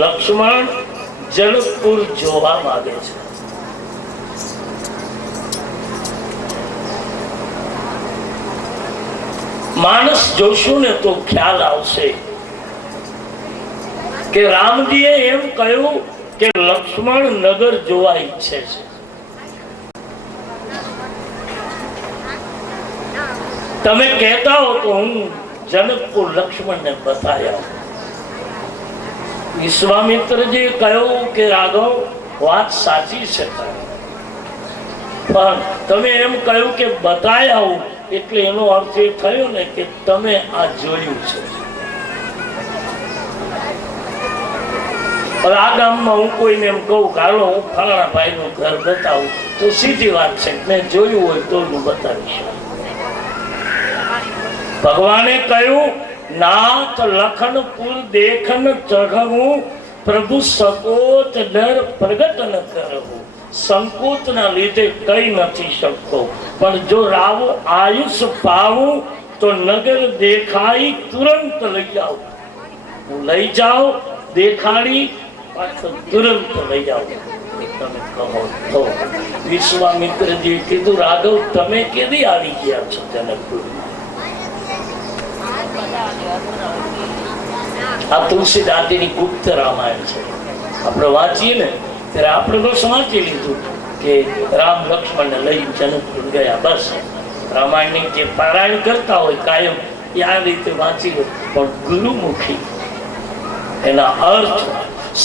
લક્ષ્મણ જનકપુર જોવા માંગે છે. માણસ જોશું ને તો ખ્યાલ આવશે કે રામજીએ એમ કહ્યું કે લક્ષ્મણ નગર જોવા ઈચ્છે છે. તમે કહેતા હો તો હું જનકપુર લક્ષ્મણને બતાવ્યા. વિશ્વામિત્રજી કહ્યું કે રાઘવ વાત સાચી છે, પણ તમે એમ કહ્યું કે બતાવી આવું એટલે એનો અર્થ એ થયો ને કે તમે આ જોયું છે. હવે આ ગામમાં હું કોઈને એમ કહું કે હાલો હું ફલાણા ભાઈ નું ઘર બતાવું તો સીધી વાત છે, મેં જોયું હોય તો હું બતાવીશ. ભગવાને કહ્યું નાથ લખનપુર દેખન ચઢવું પ્રભુ સકોત ડર પ્રગટ ન કરવું. સંકોચના લીધે કઈ નથી શકતો, પણ જો રાવ આયુષ પાવું તો નગર દેખાઈ તુરંત લઈ જાઓ. હું લઈ જાઓ દેખાડી તુરંત લઈ જાઓ. તમે કહો તો વિશ્વામિત્રજી કીધું રાઘવ તમે કેદી આવી ગયા છો જનકપુર? આ તુલસીદાસજીની ગુપ્ત રામાયણ છે. આપણે વાંચીએ ને ત્યારે આપણે બસ વાંચી લીધું કે રામ લક્ષ્મણને લઈ જનકપુર ગયા. બસ રામાયણની જે પારાયણ કરતા હોય કાયમ એ આ રીતે વાંચી લો, પણ ગુરુમુખી એના અર્થ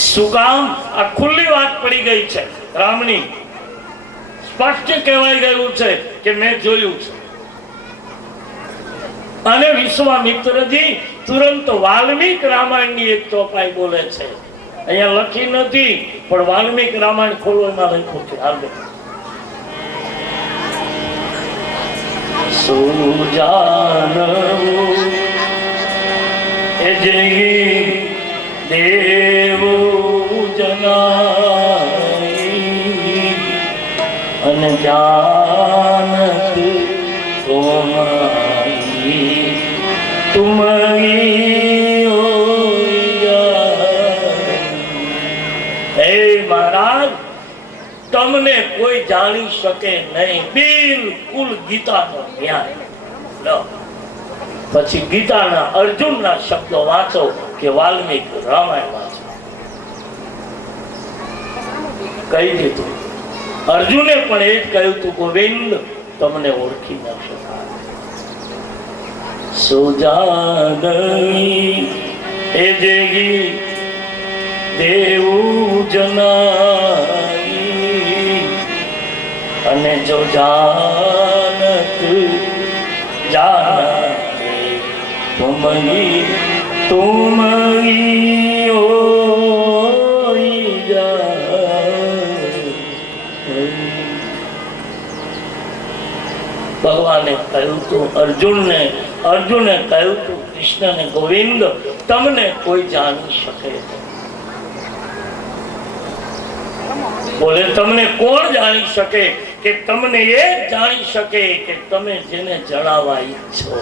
શું કામ આ ખુલ્લી વાત પડી ગઈ છે. રામની સ્પષ્ટ કહેવાય ગયું છે કે મેં જોયું છે. અને વિશ્વામિત્રજી તુરંત વાલ્મીક રામાયણની એક ચોપાઈ બોલે છે. અહીંયા લખી નથી, પણ વાલ્મીક રામાયણ ખોલો એમાં લખ્યું છે. હાલ સુજાનવું એ જઈ દેવો જનાઈ અને જાનત તોમાઈ તુમરી હે મહારાજ તમને કોઈ જાણી શકે નહીં. બિલકુલ ગીતાનો ન્યાય. પછી ગીતાના અર્જુનના શબ્દો વાંચો કે વાલ્મીક રામાયણ વાંચો. કહી દીધું. અર્જુને પણ એ જ કહ્યું તું ગોવિંદ તમને ઓળખી ન શકાય. સુજાનવી એ જેગી દેવું જનાઈ અને જો જાનત જાનતે તુમરી તુમરી હોઈ જાય. ભગવાને કહ્યું તું અર્જુને કહ્યું તું કૃષ્ણને ગોવિંદ તમને કોઈ જાણી શકે. બોલે તમને કોણ જાણી શકે? કે તમને એ જાણી શકે કે તમે જેને જણાવવા ઈચ્છો.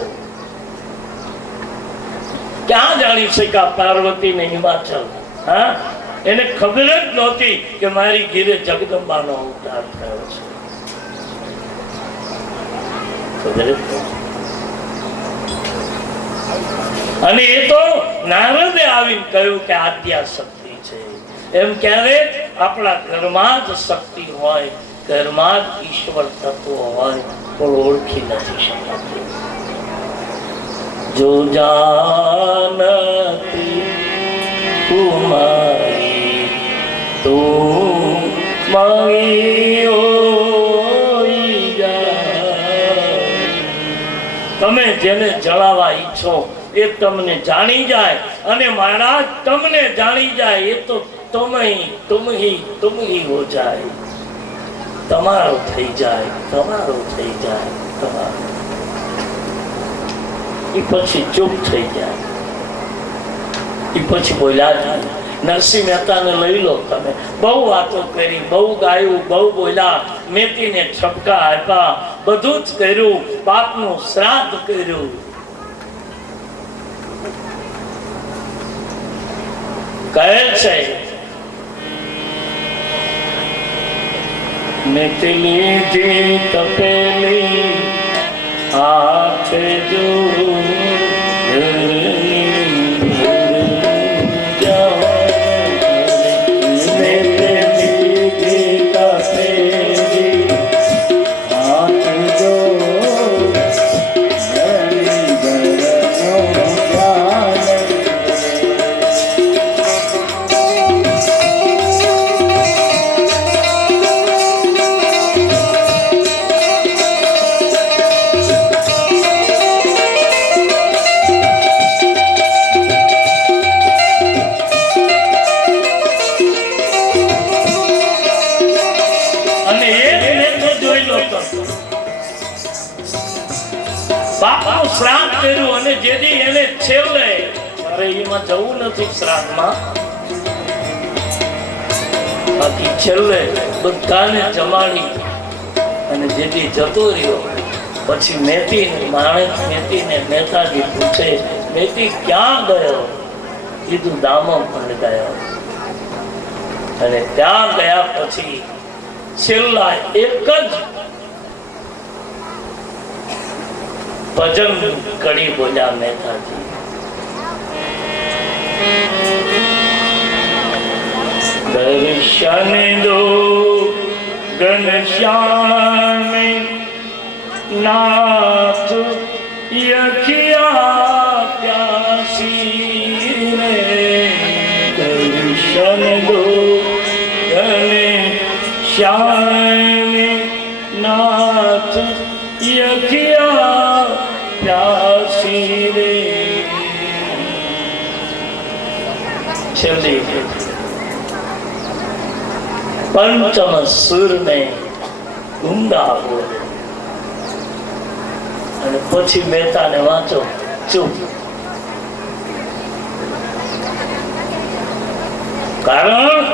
ક્યાં જાણી શક્યા પાર્વતી ને હિમાચલ? હા, એને ખબર જ નહોતી કે મારી ઘીરે જગદંબાનો અવતાર થયો છે. અને એ તો નારદે આવીને કહ્યું કે આદ્યા શક્તિ છે. એમ ક્યારે આપણા ઘરમાં જ શક્તિ હોય, ઘરમાં જ ઈશ્વર તત્વ હોય, પણ ઓળખી નથી શકાતું. જો જાનતી તુમારી તું મારી હોઈ જાય. તમે જેને જણાવવા ઈચ્છો એ તમને જાણી જાય. અને મહારાજ તમને જાણી જાય એ તો तुम ही हो जाए. તમારો થઈ જાય, તમારો થઈ જાય, તમારો. એ પછી ચૂપ થઈ જાય. એ પછી બોલ્યા. નરસિંહ મહેતાને લઈ લો તમે. બહુ વાતો કરી, બહુ ગાયું, બહુ બોલ્યા, મેતીને ઠપકા આપ્યા, બધું જ કર્યું, બાપનું શ્રાદ્ધ કર્યું. કહે છે મેથિલી જી તપેલી હાથે જો બાપનું શ્રાદ્ધ કર્યું અને જેથી એને છેલ્લે અરે એમાં જવું નથી શ્રાદ્ધમાં, બાકી છેલ્લે બધાને જમાડી અને જેથી જતો રહ્યો પછી મહેતીને મહેતાજી પૂછે મહેતી ક્યાં ગયો? કીધું દામમ પણ ગયો. અને ત્યાં ગયા પછી છેલ્લા એક જ ભજન કડી બોલ્યા મહેતાજી, દર્શન દો ઘનશ્યામ નાથ યખિયા પ્યાસી રે, દર્શન દો ઘનશ્યામ નાથ યખિયા પ્યાસી રે. છેલ્લી પંચમ સુર ને ઊંડા બોલે અને પછી મહેતાને વાંચો ચૂપ. કારણ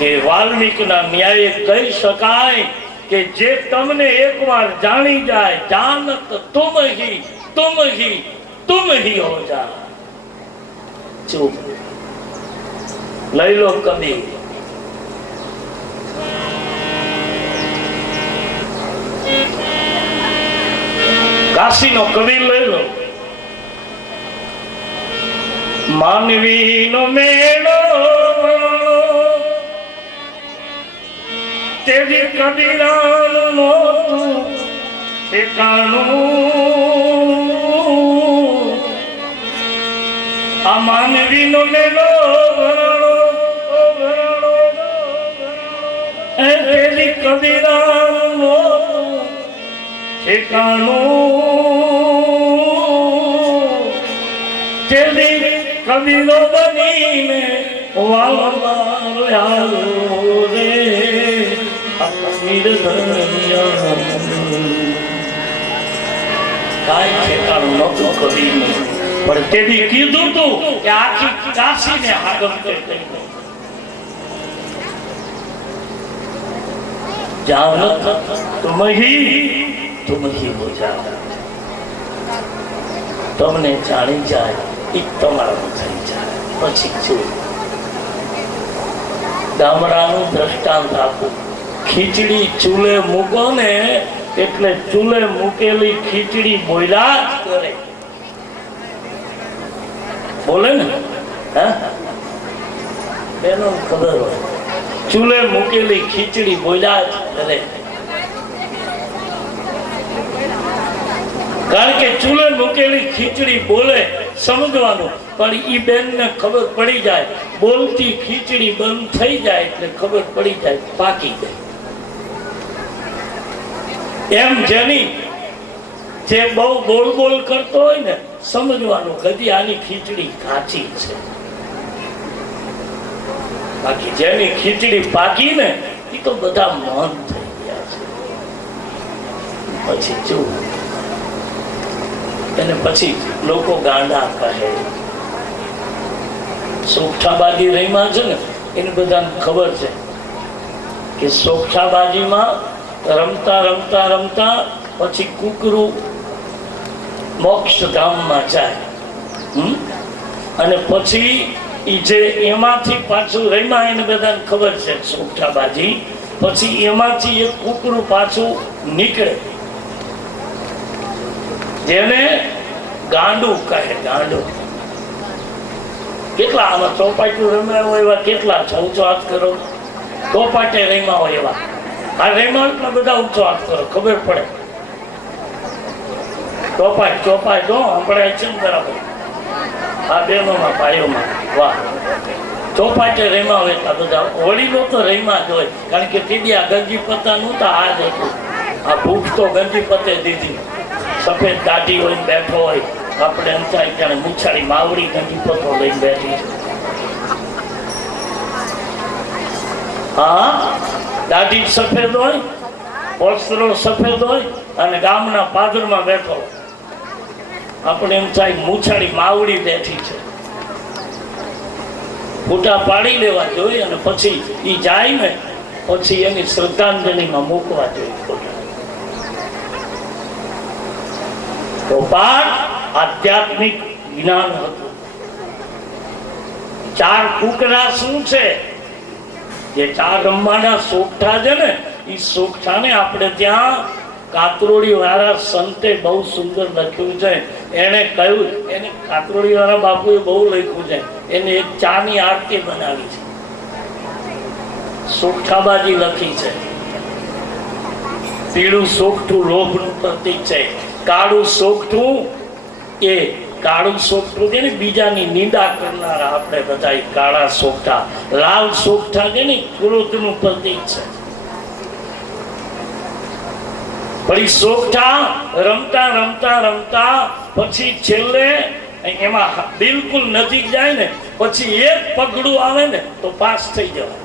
કે વાલ્મીકના ન્યાયે કહી શકાય કે જે તમને એકવાર જાણી જાય, જાનત તુમ હી હો જા. ચૂપ. લઈ લો કબીર. કાશીનો કબીર લઈ લો. માનવીનો મેળો તેજી કબીરાનું નહોતું ઠેકાણું. આ માનવીનો મેળો તેજી કબીરાનું નહોતું ઠેકાણું. તેજી કબીરો બનીને વાળવા રે કાંઈ ઠેકાણું નહોતું કબીરનું. પણ તેથી કીધું તું કે આખી કાશીને આગમ કરી જાનત તુમ હી હો જા. તમને જાણી જાય એ તમારું થઈ જાય. પછી શું ગામડાનું દ્રષ્ટાંત આપું. ખીચડી ચૂલે મૂકો ને એટલે ચૂલે મૂકેલી ખીચડી બોલ્યા જ કરે. બોલે ને? બેનો ખબર હોય, ચૂલે મૂકેલી ખીચડી બોલ્યા જ કરે. કારણ કે ચૂલે મૂકેલી ખીચડી બોલે સમજવાનું, પણ ઈ બેન ને ખબર પડી જાય બોલતી ખીચડી બંધ થઈ જાય એટલે ખબર પડી જાય પાકી જાય. એમ જેની જે બહુ બોલ બોલ કરતો હોય ને સમજવાનું કદી આની ખીચડી કાચી છે. બાકી જેની ખીચડી પાકી ને એ તો બધા મન થઈ ગયા છે. પછી જો અને પછી લોકો ગાંડા કહે. સોગઠાબાજી રહીમાં છે ને એને બધાને ખબર છે કે સોગઠાબાજીમાં રમતા રમતા રમતા પછી કુકરું મોક્ષ ધામમાં જાય અને પછી ઈ જે એમાંથી પાછું રમ્યા એને બધાને ખબર છે સોગઠાબાજી. પછી એમાંથી એક કૂકડું પાછું નીકળે જેને ગાંડું કહે. ગાંડું કેટલા આમાં ચોપાટું રમ્યા હોય એવા કેટલા છે? ઊંચો હાથ કરો. ચોપાટે રમ્યા હોય એવા આ રમ્યા એટલા બધા ઊંચો હાથ કરો, ખબર પડે. ચોપાટ ચોપાટ જો આપણે છે ને બરાબર આ બહેનોમાં ભાઈઓમાં વાહ ચોપાટે રમ્યા હોય એટલા બધા. વડીલો તો રમ્યા જ હોય, કારણ કે તીડી આ ગંજી પત્તા નહોતા. આ જ હતું આ ભૂખ તો ગંજી પત્તે દીધી. સફેદ દાઢી હોય બેઠો હોય, આપણે એમ થાય જાણે મૂછાડી માવડી ગંજી પત્તો લઈને બેઠી છે. હા, દાઢી સફેદ હોય, વસ્ત્રો સફેદ હોય અને ગામના પાદરમાં બેઠો હોય. આપણે એમ થાય મૂછાડી માવડી બેઠી છે. ફોટા પાડી લેવા જોઈએ અને પછી એ જાય ને પછી એની શ્રદ્ધાંજલિમાં મૂકવા જોઈએ ફોટા. તો પાઠ આધ્યાત્મિક જ્ઞાન હતું. ચાર કુકડા શું છે? જે ચાર રમવાના સોગઠા છે ને, એ સોગઠાને આપણે ત્યાં કાતરોડી વાળા સંતે બહુ સુંદર લખ્યું છે. એને કહ્યું, એને કાતરોડી વાળા બાપુએ બહુ લખ્યું છે. એને એક ચાની આરતી બનાવી છે, સોગઠાબાજી લખી છે. પીળું સોગઠું લોભનું પ્રતીક છે. કાળું સોગઠું એ કાળું સોગઠું છે ને બીજાની નિંદા કરનારા આપણે બધા કાળા સોગઠા. લાલ સોગઠા છે ને ક્રોધનું પ્રતીક છે. પછી સોગઠા રમતા રમતા રમતા પછી છેલ્લે એમાં બિલકુલ નજીક જાય ને પછી એક પગડું આવે ને તો પાસ થઈ જવાય.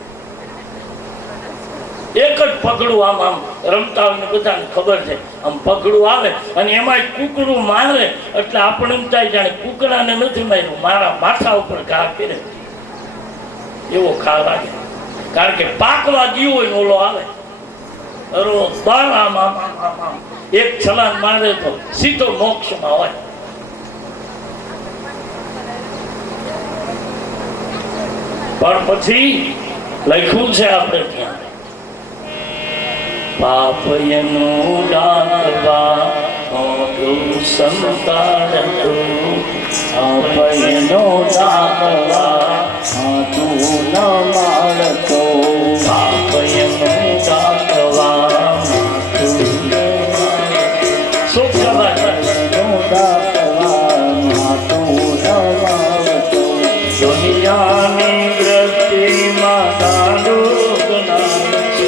એક જ પગડું આમ આમ રમતા હોય ને બધાને ખબર છે, આમ પગડું આવે અને એમાં કુકડું મારે એટલે આપણે એમ થાય જાણે કુકડાને નથી માર્યું, મારા માથા ઉપર ઘા કરે એવો ખા લાગે. કારણ કે પાકવા ગયું હોય ને ઓલો આવે બળ આમ આમ આમ આમ એક છલાંગ મારે તો સીધો મોક્ષમાં હોય. પણ પછી લખ્યું છે આપણે ત્યાં પાપયનું ડાકવા સંતાડતું, પાપયનો ડાકવા તું ન માળતો, પાપયનું ડાકવા દુનિયાની દ્રષ્ટિમાં ગાંડો ગણાય છે,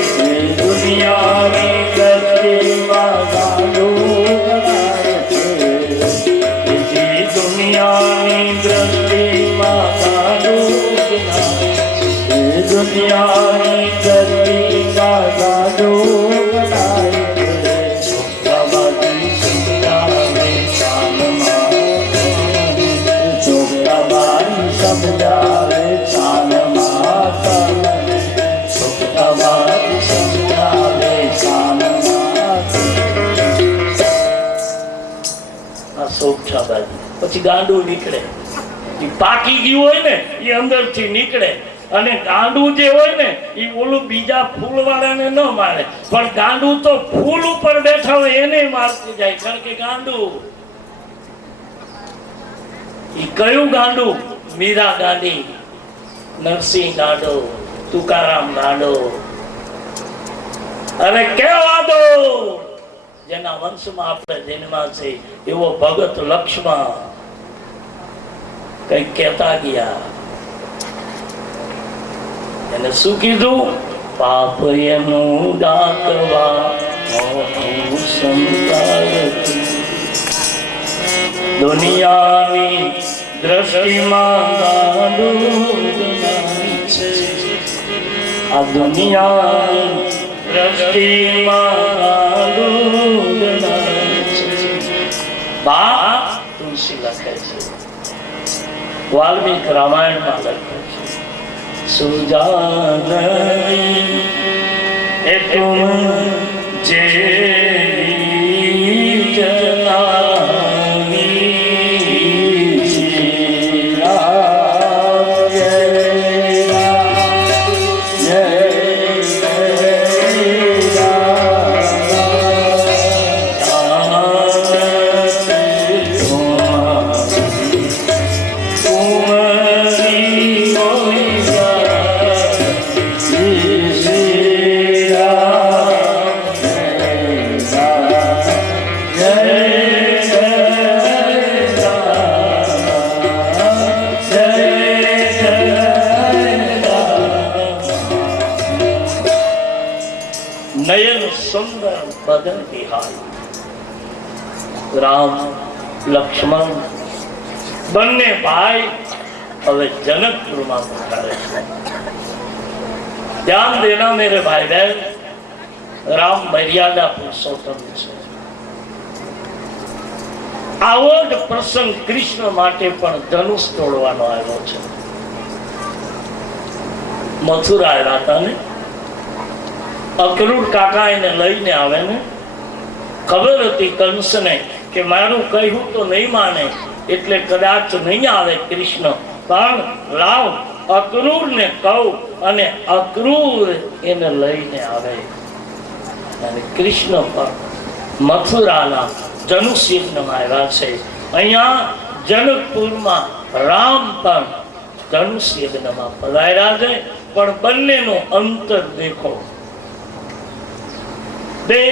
દુનિયાની દ્રષ્ટિમાં ગાંડો ગણાય છે, દુનિયાની દ્રષ્ટિમાં ગાંડો ગણાય છે, દુનિયાની દ્રષ્ટિમાં ગાંડો ગણાય છે. ચોખાબાજી સમજાવે ચાલમાં, ચોખાબાજી સમજાવે ચાલમાં. આ સોગઠાબાજી. પછી ગાંડું નીકળે, પાકી ગયું હોય ને એ અંદરથી નીકળે અને ગાંડું જે હોય ને એ ઓલું બીજા ફૂલ વાળાને ન મારે, પણ ગાંડું તો ફૂલ ઉપર બેઠા હોય એને મારતું જાય. કારણ કે ગાંડું ઈ કયું ગાંડું? મીરા ગાંડી, નરસિંહ ગાંડો, તુકારામ ગાંડો, અને કેવા દો જેના વંશમાં આપણે જન્મા છે એવો ભગત લક્ષ્મણ કઈક કહેતા ગયા. એને શું કીધું? પાપ એનું ડાકવા દુનિયાની દ્રષ્ટિમાં ગાંડું ગણાય છે, આ દુનિયાની દ્રષ્ટિમાં ગાંડું ગણાય છે. બા તુલસી લખે છે, વાલ્મીક રામાયણમાં લખે છે, સુજાનઈ એ તુમ જે જનાની જીરાવે નયન સુંદર બદન બિહારી. રામ લક્ષ્મણ બંને ભાઈ હવે જનકપુરમાં પધારે છે. ધ્યાન દેના મેરે ભાઈ બહેન, રામ મર્યાદા પુરુષોત્તમ છે. આવો જ પ્રસંગ કૃષ્ણ માટે પણ ધનુષ તોડવાનો આવ્યો છે. મથુરા આવ્યા હતા ને, અક્રૂર કાકા એને લઈને આવે ને, ખબર હતી કંસને કે મારું કહ્યું તો નહીં માને, એટલે કદાચ નહીં આવે કૃષ્ણ, પણ લાવ અક્રૂર ને કહું, અને અક્રૂર એને લઈને આવે. અને કૃષ્ણ પણ મથુરાના ધનુષ યજ્ઞમાં આવ્યા છે. અહીંયા જનકપુરમાં રામ પણ ધનુષ યજ્ઞમાં પધાર્યા છે. પણ બંનેનો અંતર દેખો. બે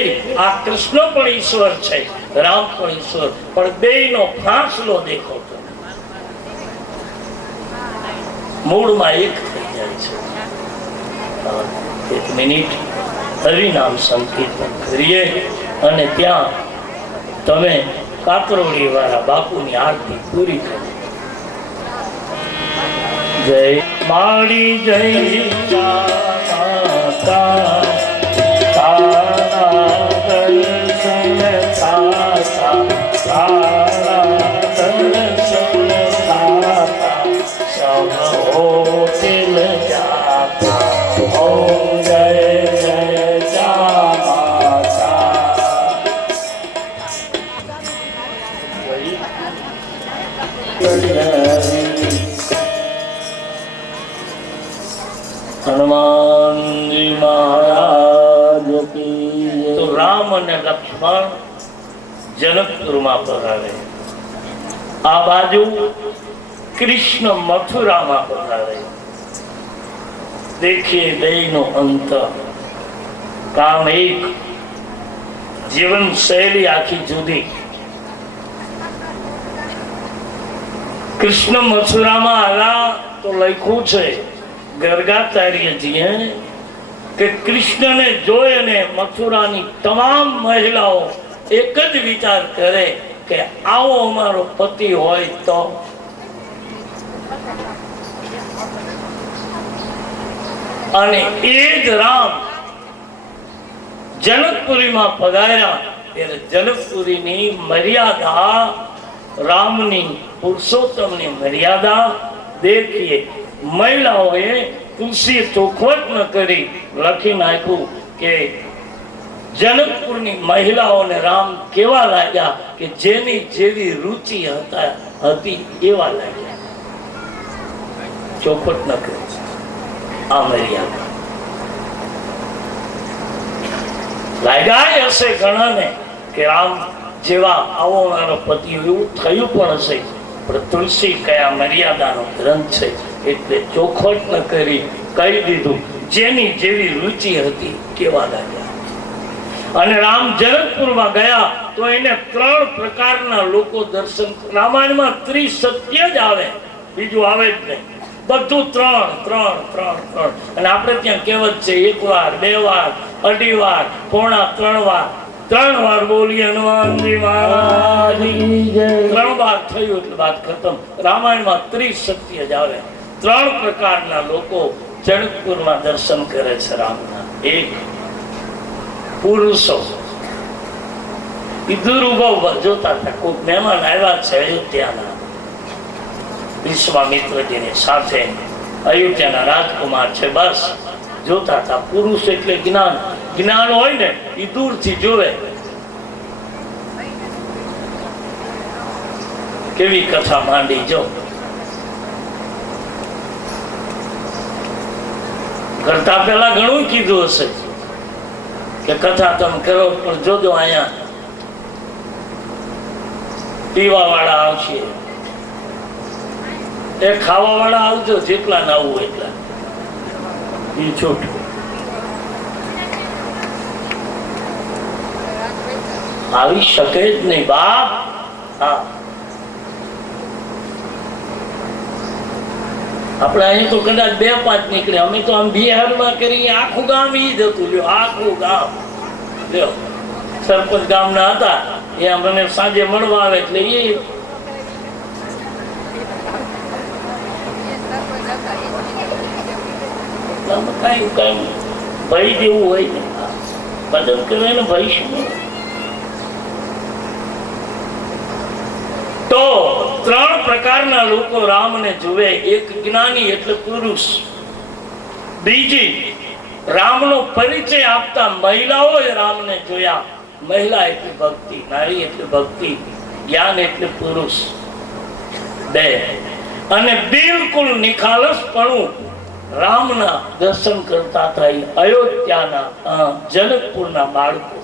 આ કૃષ્ણ પણ ઈશ્વર છે, રામ પણ ઈશ્વર, પણ બેયનો ફાસલો દેખો તો મૂળમાં એક થઈ જાય છે. એક મિનિટ હરિનામ સંકીર્તન કરીએ અને ત્યાં તમે કાકરોડી વાળા બાપુની આરતી પૂરી કરો. જય માળી જય માતા, તારા દર્શન સાતા, તારા દર્શન સાતા, સબ હોતિલ જાતા. ઓમ જય જય જા માતા. હનુમાનજી મહારાજ કી. તો રામ અને લક્ષ્મણ જનકપુરમાં પધારે. આ બાજુ કૃષ્ણ મથુરામાં પધારે. દેખીએ બેયનો અંતર. કામ એક, જીવન શૈલી આખી જુદી. કૃષ્ણ મથુરામાં આવ્યા તો લખ્યું છે ગર્ગાચાર્યજીએ કે કૃષ્ણને જોઈ અને મથુરાની તમામ મહિલાઓ એક જ વિચાર કરે કે આવો અમારો પતિ હોય તો. અને એ જ રામ જનકપુરીમાં પધાર્યા ત્યારે જનકપુરીની મર્યાદા, રામની પુરુષોત્તમની મર્યાદા દેખીએ. મહિલાઓએ તુલસી ચોખવટ ન કરી લખી નાખ્યું કે જનકપુરની મહિલાઓને રામ કેવા લાગ્યા કે જેની જેવી રુચિ હતી એવા લાગ્યા. ચોખવટ ન કરી. આ મર્યાદા લાગ્યા હશે ઘણાને કે રામ જેવા આવો મારો પતિ, એવું થયું પણ હશે. પણ તુલસી કયા મર્યાદાનો ગ્રંથ છે એટલે ચોખવટ ન કરી કહી દીધું જેની જેવી રુચિ હતી કેવા લાગ્યા. અને રામ જનકપુરમાં ગયા તો એને 3 પ્રકારના લોકો દર્શન. રામાયણમાં ત્રિસત્ય જ આવે, બીજું આવે જ નહીં. બધું 3 3 3 3. અને આપણે ત્યાં કહેવત છે 1 વાર 2 વાર 2.5 વાર 3 વાર 3 વાર બોલીએ હનુમાનજી મહારાજની જય. 3 વાર થયું એટલે વાત ખતમ. રામાયણમાં ત્રિસત્ય જ આવે. 3 પ્રકારના લોકો જનકપુરમાં દર્શન કરે છે રામના. એક, પુરુષો. દુરુભાવ જોતા હતા. કોઈ મહેમાન આવ્યા છે અયોધ્યાના, વિશ્વામિત્રજીની સાથે, અયોધ્યાના રાજકુમાર છે, બસ જોતા હતા. પુરુષ એટલે જ્ઞાન. જ્ઞાન હોય ને એ દૂરથી જોવે. કેવી કથા માંડી જો. કરતા પેલા ઘણું કીધું હશે કે કથા તમે કરો, પણ જોજો અહીંયા પીવા વાળા આવશે, એ ખાવા વાળા આવજો, જેટલા ના આવું એટલા. એ છૂટ. આવી શકે જ નહીં બાપ. હા, આપણે અહીં તો કદાચ 2-5 નીકળે, અમે તો આમ બિહારમાં કરી આખું ગામ ઈ જ હતું. લ્યો આખું ગામ, લ્યો સરપંચ ગામના હતા એ મને સાંજે મળવા આવે એટલે એ કઈ ભાઈ જેવું હોય ને મદદ કરે ને ભાઈ શું. તો 3 પ્રકારના લોકો રામને જુએ. એક જ્ઞાની એટલે પુરુષ, બીજી રામનો પરિચય આપતા મહિલાઓએ રામને જોયા. મહિલા એટલે ભક્તિ, નારી એટલે ભક્તિ, જ્ઞાન એટલે પુરુષ. 2 અને બિલકુલ નિખાલસપણું રામના દર્શન કરતા થઈ અયોધ્યાના જનકપુરના બાળકો.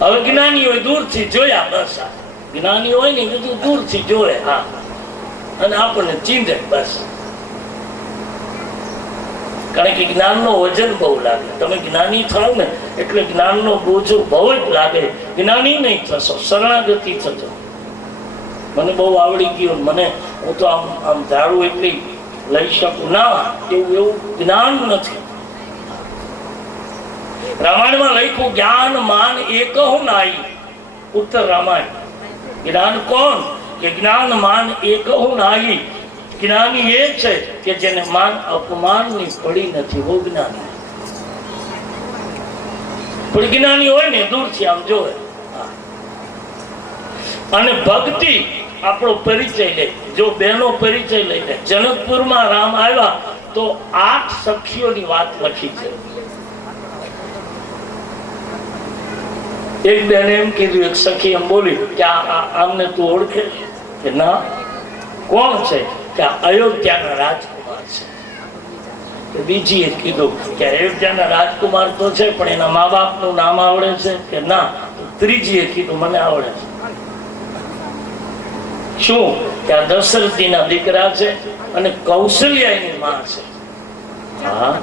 હવે જ્ઞાની હોય દૂરથી જોયા, બસ જ્ઞાની હોય ને બધું દૂરથી જોવે, હા, અને આપણને ચીંધે બસ. કારણ કે જ્ઞાનનો વજન બહુ લાગે. તમે જ્ઞાની થાવ ને એટલે જ્ઞાનનો બોજો બહુ જ લાગે. જ્ઞાની નહીં થશો, શરણાગતિ થજો. મને બહુ આવડી ગયું, મને હું તો આમ ધારું એટલી લઈ શકું ના, એવું જ્ઞાન નથી. રામાયણમાં લખ્યું જ્ઞાન માન એકહુ નાઈ. ઉત્તર રામાયણ. જ્ઞાન કોણ? કે જ્ઞાન માન એકહુ નાઈ. જ્ઞાની એ છે કે જેને માન અપમાનની પડી નથી, वो જ્ઞાની. પણ જ્ઞાની હોય ને દૂરથી આમ જોવે. અને ભક્તિ આપણો પરિચય લે. જો બેનો પરિચય લઈ લે. જનકપુરમાં રામ આવ્યા તો 8 સખીઓની વાત લખી છે. એક બેને એમ કીધું, એક સખી એમ બોલી કે આમને તું ઓળખે કે ના? કોણ છે? કે અયોધ્યાના રાજકુમાર છે. બીજી એ કીધું કે અયોધ્યાના રાજકુમાર તો છે પણ એના મા બાપનું નામ આવડે છે કે ના? ત્રીજી એ કીધું મને આવડે છે. શું? કે આ દશરથજીના દીકરા છે અને કૌશલ્યાની માં છે. હા.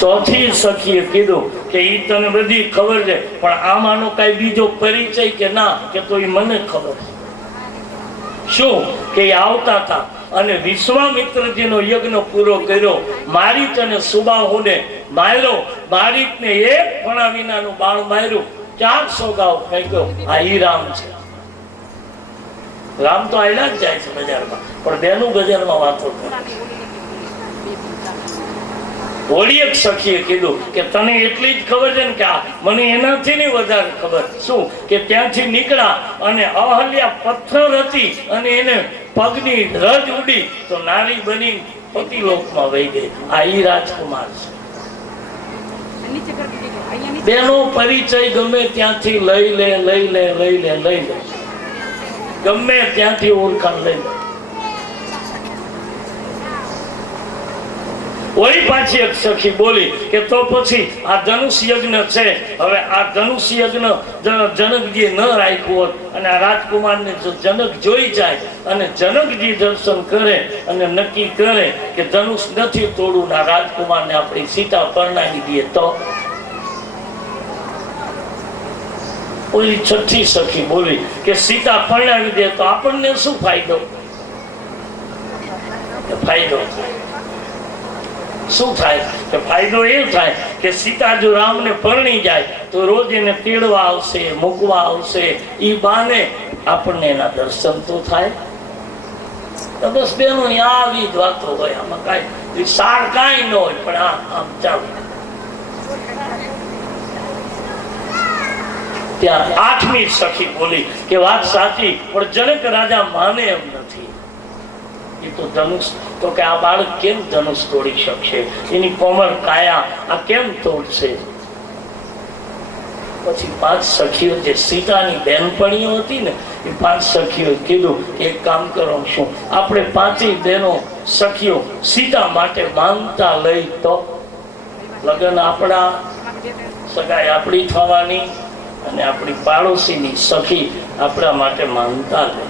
ચોથી સખીએ કીધું કે ઈ તને બધી ખબર છે પણ આમાંનો કઈ બીજો પરિચય કે ના? કે તો ઈ મને ખબર છે. શું? કે આવતા હતા અને વિશ્વામિત્રજીનો યજ્ઞ પૂરો કર્યો. મારીચ અને સુબાહુને માર્યો. મારીચને એક ફણા વિનાનું બાણ માર્યું, 400 ગાવ ફેંક્યો. આ ઈ રામ છે. રામ તો આયલા જ જાય છે બજારમાં, પણ બેનું બજારમાં વાતો કરે. ઓલી એક સખીએ કીધું કે તને એટલી જ ખબર છે ને કે મને એનાથી નહીં વધારે ખબર. શું? કે ત્યાંથી નીકળ્યા અને અહલ્યા પથ્થર હતી અને એને પગની રજ ઉડી તો નારી બની પતિલોકમાં વહી ગઈ. આ ઈ રાજકુમાર છે. બેનો પરિચય ગમે ત્યાંથી લઈ લે, ગમે ત્યાંથી ઓળખાણ લઈ લે. વળી પાછી એક સખી બોલી કે તો પછી આ ધનુષ યજ્ઞ છે, હવે આ ધનુષ યજ્ઞ જનકજીએ ન રાખ્યું હોત અને આ રાજકુમારને જો જનક જોઈ જાય અને જનકજી દર્શન કરે અને નક્કી કરે કે ધનુષ નથી તોડવું, આ રાજકુમારને આપણી સીતા પરણાવી દઈએ તો? ઓલી છઠ્ઠી સખી બોલી કે સીતા પરણાવી દે તો આપણને શું ફાયદો? ફાયદો શું થાય? કે ફાયદો એ થાય કે સીતા જો રામને પરણી જાય તો રોજ એને તેડવા આવશે, મૂકવા આવશે. ઈ બાને આપણને એના દર્શન તો થાય. તો બસ બેનો આવી જ વાતો હોય, આમાં કાંઈ સાર કાંઈ ન હોય. પણ આમ ચાલો ત્યાં 8મી સખી બોલી કે વાત સાચી પણ જનક રાજા માને એમ નથી. એ તો ધનુષ તો કે આ બાળક કેમ ધનુષ તોડી શકશે? એની કોમળ કાયા આ કેમ તોડશે? પછી 5 સખીઓ જે સીતાની બહેનપણીઓ હતી ને એ 5 સખીઓ કીધું એક કામ કરો, શું આપણે 5 બહેનો સખીઓ સીતા માટે માનતા લઈ તો લગ્ન આપણા, સગાઈ આપણી થવાની અને આપણી પાડોશીની સખી આપણા માટે માનતા લે.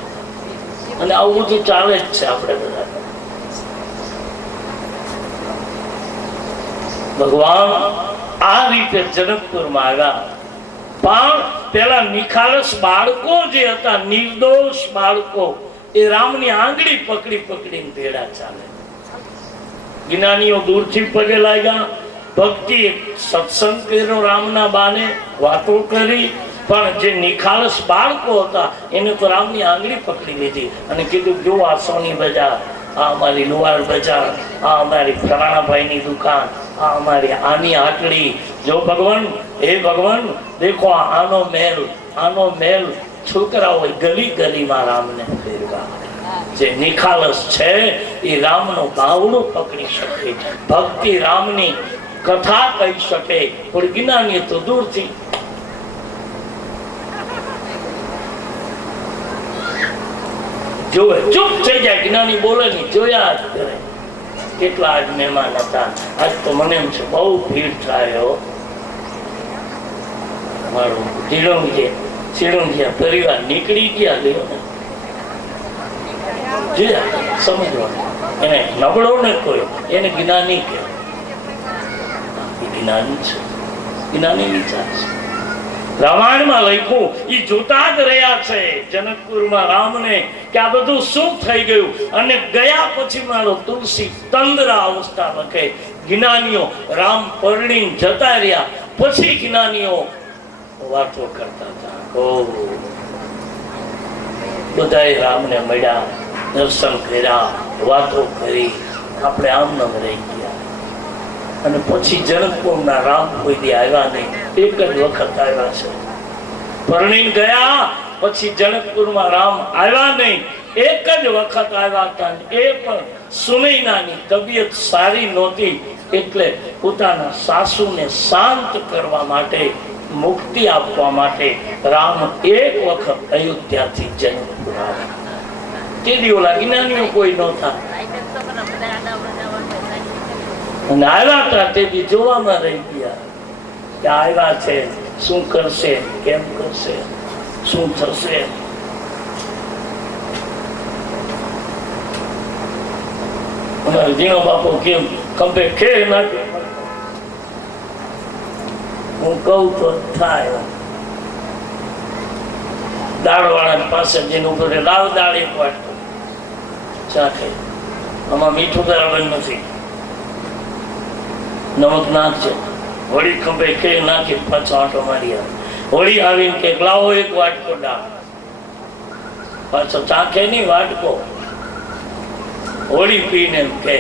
અને આવું બધું ચાલે જ છે. આપણે બધા ભગવાન આ રીતે જનકપુરમાં આવ્યા. પણ પેલા નિખાલસ બાળકો જે હતા, નિર્દોષ બાળકો, એ રામની આંગળી પકડી પકડીને ભેડા ચાલે. જ્ઞાનીઓ દૂરથી પગે લાગ્યા, ભક્તિ સત્સંગ કર્યો, રામના બાને વાતો કરી, પણ જે નિખાલસ બાળકો હતા એને તો રામની આંગળી પકડી લીધી અને કીધું જો આ સોની બજાર, આ અમારી લુહાર બજાર, આ અમારી ફલાણાભાઈની દુકાન, આ અમારી આની આટડી. જો ભગવાન, હે ભગવાન, દેખો આનો મહેલ. છોકરાઓ ગલી ગલીમાં રામને ફેરવા. જે નિખાલસ છે એ રામનો બાવડો પકડી શકે, ભક્તિ રામની કથા કહી શકે, પણ જ્ઞાની તો દૂરથી. જોવે, ચૂપ થઈ જાય, જ્ઞાની બોલે નહીં, જોયા જ કરે. કેટલા આજ મહેમાન હતા, આજ તો મને એમ છે બહુ ભીડ થાય. અમારું શ્રીરંગજી પરિવાર નીકળી ગયા, લ્યો ને સમજવાનું. એને નબળો ને કોઈ, એને જ્ઞાની કે જ્ઞાની છે, જ્ઞાની વિચાર છે. રામાયણમાં લખ્યું એ જોતા જ રહ્યા છે જનકપુરમાં રામને કે આ બધું શું થઈ ગયું. અને ગયા પછી મારો તુલસી તંદ્રા અવસ્થા લખે. જ્ઞાનીઓ રામ પરણીને જતા રહ્યા પછી જ્ઞાનીઓ વાતો કરતા હતા. બધાએ રામને મળ્યા, દર્શન કર્યા, વાતો કરી, આપણે આમ ન રહી ગયા. અને પછી જનકપુરના રામ કોઈ દી આવ્યા નહીં, એક જ વખત આવ્યા છે. પરણીને ગયા પછી જનકપુરમાં રામ આવ્યા નહીં, એક જ વખત આવ્યા હતા. એ પણ સુનૈનાની તબિયત સારી નહોતી, એટલે પોતાના સાસુને શાંત કરવા માટે, મુક્તિ આપવા માટે રામ એક વખત અયોધ્યાથી જનકપુર આવ્યા. તે દિવસ જ્ઞાનીઓ કોઈ નહોતા અને આવ્યા હતા તે બી જોવામાં રહી ગયા કે આવ્યા છે, શું કરશે, કેમ કરશે, શું થશે. જીણો બાપો કેમ ખંભે ખે નાખ્યો, હું કહું તો થાય. દાળ વાળા પાસે જઈને ઉપર લાવ દાળ એક વાટકો ચાખે, આમાં મીઠું બરાબર નથી, નમક નાખજો. હોળી ખંભે કે નાખી પાછો આંટો મારી આવે. હોળી આવીને કે લાવો એક વાટકો દાળ, પાછો ચાખે નહીં વાટકો. હોળી પીને કે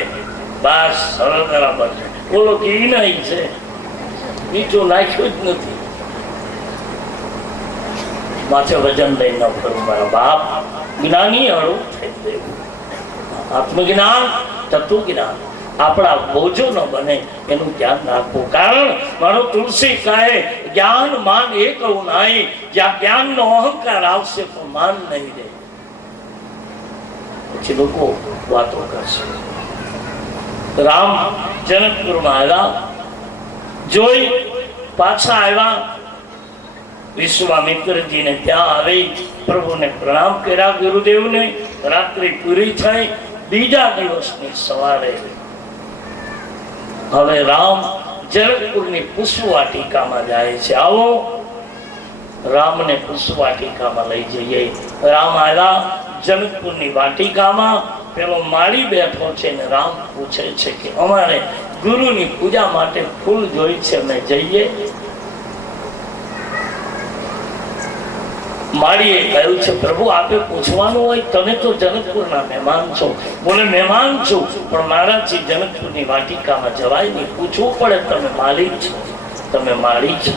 બસ હવે બરાબર છે. બોલો ઘી નહીં છે, મીઠું નાખ્યું જ નથી. માથે વજન લઈ ન ફરું મારા બાપ. જ્ઞાની હળવું થઈ ગયું. આત્મજ્ઞાન, તત્વ જ્ઞાન આપણા બોજો ન બને એનું ધ્યાન રાખવું. કારણ મારો તુલસી કહે જ્ઞાન માન એક નાય. જ્યાં જ્ઞાનનો અહંકાર આવશે તો માન નહીં રહે. પછી લોકો વાતો કરશે. રામ જનકપુરમાં આવ્યા, જોઈ પાછા આવ્યા. વિશ્વામિત્રજીને ત્યાં આવી પ્રભુને પ્રણામ કર્યા, ગુરુદેવને. રાત્રિ પૂરી થઈ, બીજા દિવસની સવારે હવે રામ જનકપુરની પુષ્પવાટિકામાં જાય છે. આવો રામને પુષ્પવાટિકામાં લઈ જઈએ. રામ આવ્યા જનકપુરની વાટિકામાં. પેલો માળી બેઠો છે ને રામ પૂછે છે કે અમારે ગુરુની પૂજા માટે ફૂલ જોઈ છે, અમે જઈએ? માળીએ કહ્યું છે પ્રભુ આપે પૂછવાનું હોય, તમે તો જનકપુરના મહેમાન છો. બોલે મહેમાન છું પણ મારાથી જનકપુરની વાટિકામાં જવાય નહીં, પૂછવું પડે. તમે માલિક છો, તમે માળી છો.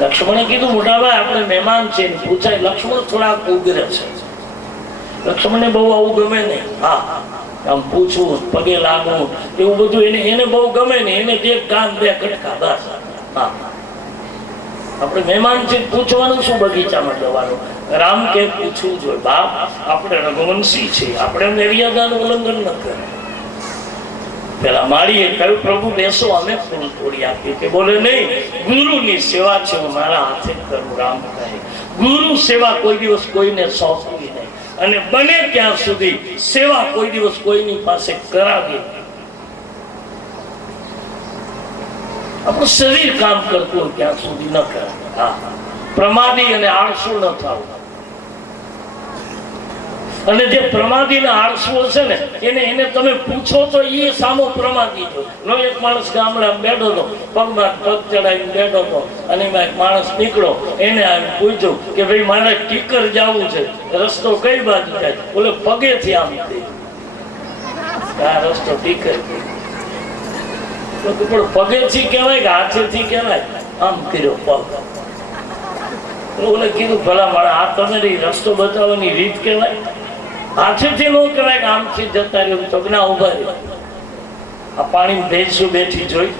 લક્ષ્મણે કીધું મોટાભાઈ આપણે મહેમાન છે, પૂછાય. લક્ષ્મણ થોડા ઉગ્ર છે, લક્ષ્મણને બહુ આવું ગમે નહીં. હા, આમ પૂછવું, પગે લાગવું, એવું બધું એને બહુ ગમે નહીં. એને બે કાન બે કટકા બસ. હા, આપણે મહેમાન છે, પૂછવાનું શું, બગીચામાં જવાનું? રામ કે પૂછવું જોઈએ. બાપ આપણે રઘુવંશી છે, આપણે મર્યાદાનું ઉલ્લંઘન ન કરે. પેલા માળીએ કહ્યું પ્રભુ બેસો, અમે ફૂલ તોડી આપીએ. કે બોલે નહીં, ગુરુની સેવા છે, હું મારા હાથે કરું. રામ કહે ગુરુ સેવા કોઈ દિવસ કોઈને સોંપવી નહીં, અને બને ત્યાં સુધી સેવા કોઈ દિવસ કોઈની પાસે કરાવી. આપણું શરીર કામ કરતું હોય ત્યાં સુધી ન કરે. હા, પ્રમાદી અને આળસુ ન થવું. અને જે પ્રમાદીના આળસુ હશે ને એને તમે પૂછો તો એ સામો પ્રમાદી જો. નો એક માણસ ગામડામાં બેઠો હતો, પગમાં પગ ચડાવીને બેઠો હતો, અને એમાં એક માણસ નીકળો, એને આવીને પૂછ્યું કે ભાઈ મારે ટીકર જવું છે, રસ્તો કઈ બાજુ જાય? બોલે પગેથી આમ થઈ. આ રસ્તો ટીકર. પણ પગેથી કહેવાય કે હાથેથી કહેવાય? આમ કર્યો પગ. ઓલે કીધું ભલા મારા આ તમારી રસ્તો બતાવવાની રીત કહેવાય? હાથેથી ન કહેવાય કે આમથી જતા રહ્યું તો ના ઉભા રહ્યો. આ પાણી ભેંસું બેઠી જોઈ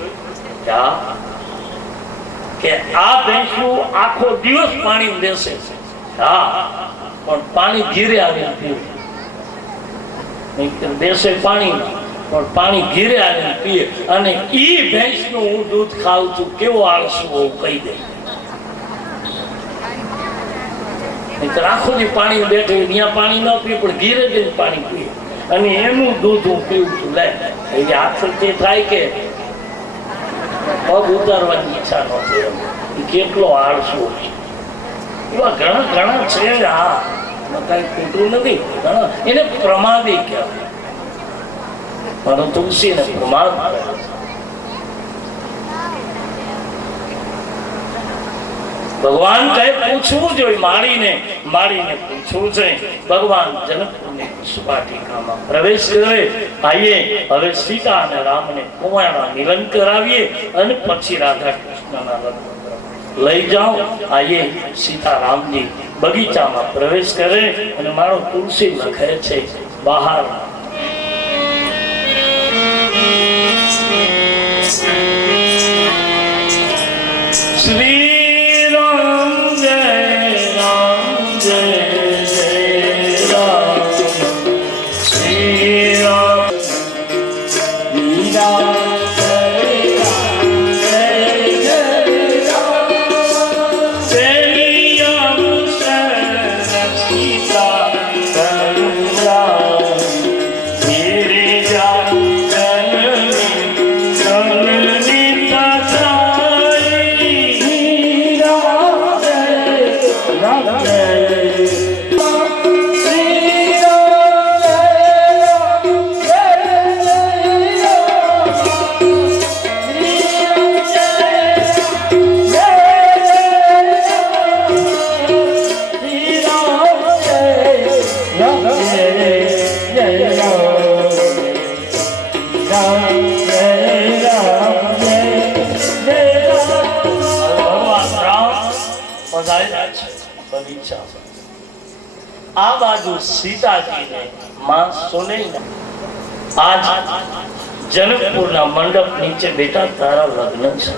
કે આ ભેંસું આખો દિવસ પાણી બેસે છે. પણ પાણી ઘીરે આવીને પીવે. બેસે પાણી પણ પાણી ઘીરે આવીને પીએ. અને ઈ ભેંસનું હું દૂધ ખાઉં છું, કેવો આળસુ હોવું કહી દે. આખો દી પાણી બેઠે ત્યાં પાણી ન પીએ પણ ઘીરે જઈને પાણી પીએ. અને એનું દૂધ હું પીવું છું. લે એ આખી થાય કે પગ ઉતારવાની ઈચ્છા ન થાય. એ કેટલો આળસુ છે. એવા ઘણા ઘણા છે. હા, કઈ ખોટું નથી. ઘણા એને પ્રમાદી કહેવાય. મારો તુલસીને પ્રમાદ. ભગવાન કહે પૂછવું જોઈએ. માળીને પૂછવું છે. ભગવાન જનકપુરની વાટિકામાં પ્રવેશ કરે. આઈએ હવે સીતા અને રામને કુંવારના મિલન કરાવીએ અને પછી રાધા કૃષ્ણના લગ્ન લઈ જાઓ. આઈએ સીતારામજી બગીચામાં પ્રવેશ કરે અને મારો તુલસી લખે છે બહાર. શ્રી આ બાજુ સીતાજીને માં સુનૈના આજ જનકપુરના મંડપ નીચે બેટા તારા લગ્ન છે.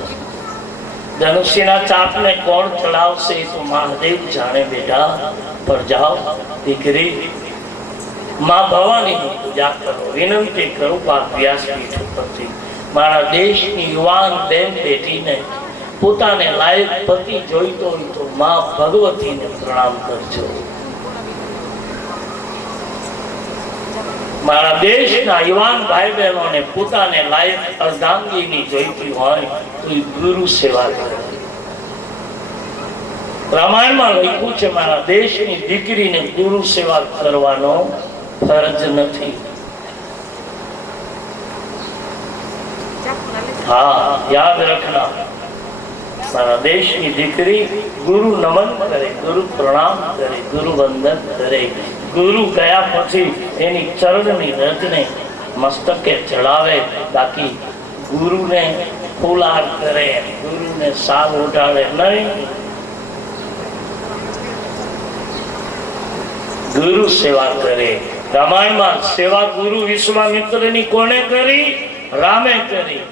ધનુષ્યના ચાપને કોણ ચડાવશે એ તો મહાદેવ જાણે. બેટા પર જાઓ દીકરી. માં ભવાનીની પૂજા કરો. વિનંતી કરું વ્યાસપીઠ ઉપરથી મારા દેશની યુવાન બેન બેટીને પોતાને લાયક પતિ જોઈતો હોય તો માં ભગવતીને પ્રણામ કરજો. મારા દેશના યુવાન ભાઈ બહેનોને પોતાને લાયક અર્ધાંગીની જોઈતી હોય તો ગુરુ સેવા કરે. રામાયણમાં લખ્યું છે મારા દેશની દીકરીને ગુરુ સેવા કરવાનો ફરજ નથી. હા, યાદ રાખના. મારા દેશની દીકરી ગુરુ નમન કરે, ગુરુ પ્રણામ કરે, ગુરુ વંદન કરે. ગુરુ ગયા પછી એની ચરણની રજને મસ્તકે ચડાવે. બાકી ગુરુને ફૂલાર કરે, ગુરુને સાવ ઓઢાડે નહીં. ગુરુ સેવા કરે. રામાયણમાં સેવા ગુરુ વિશ્વામિત્રની કોને કરી? રામે કરી.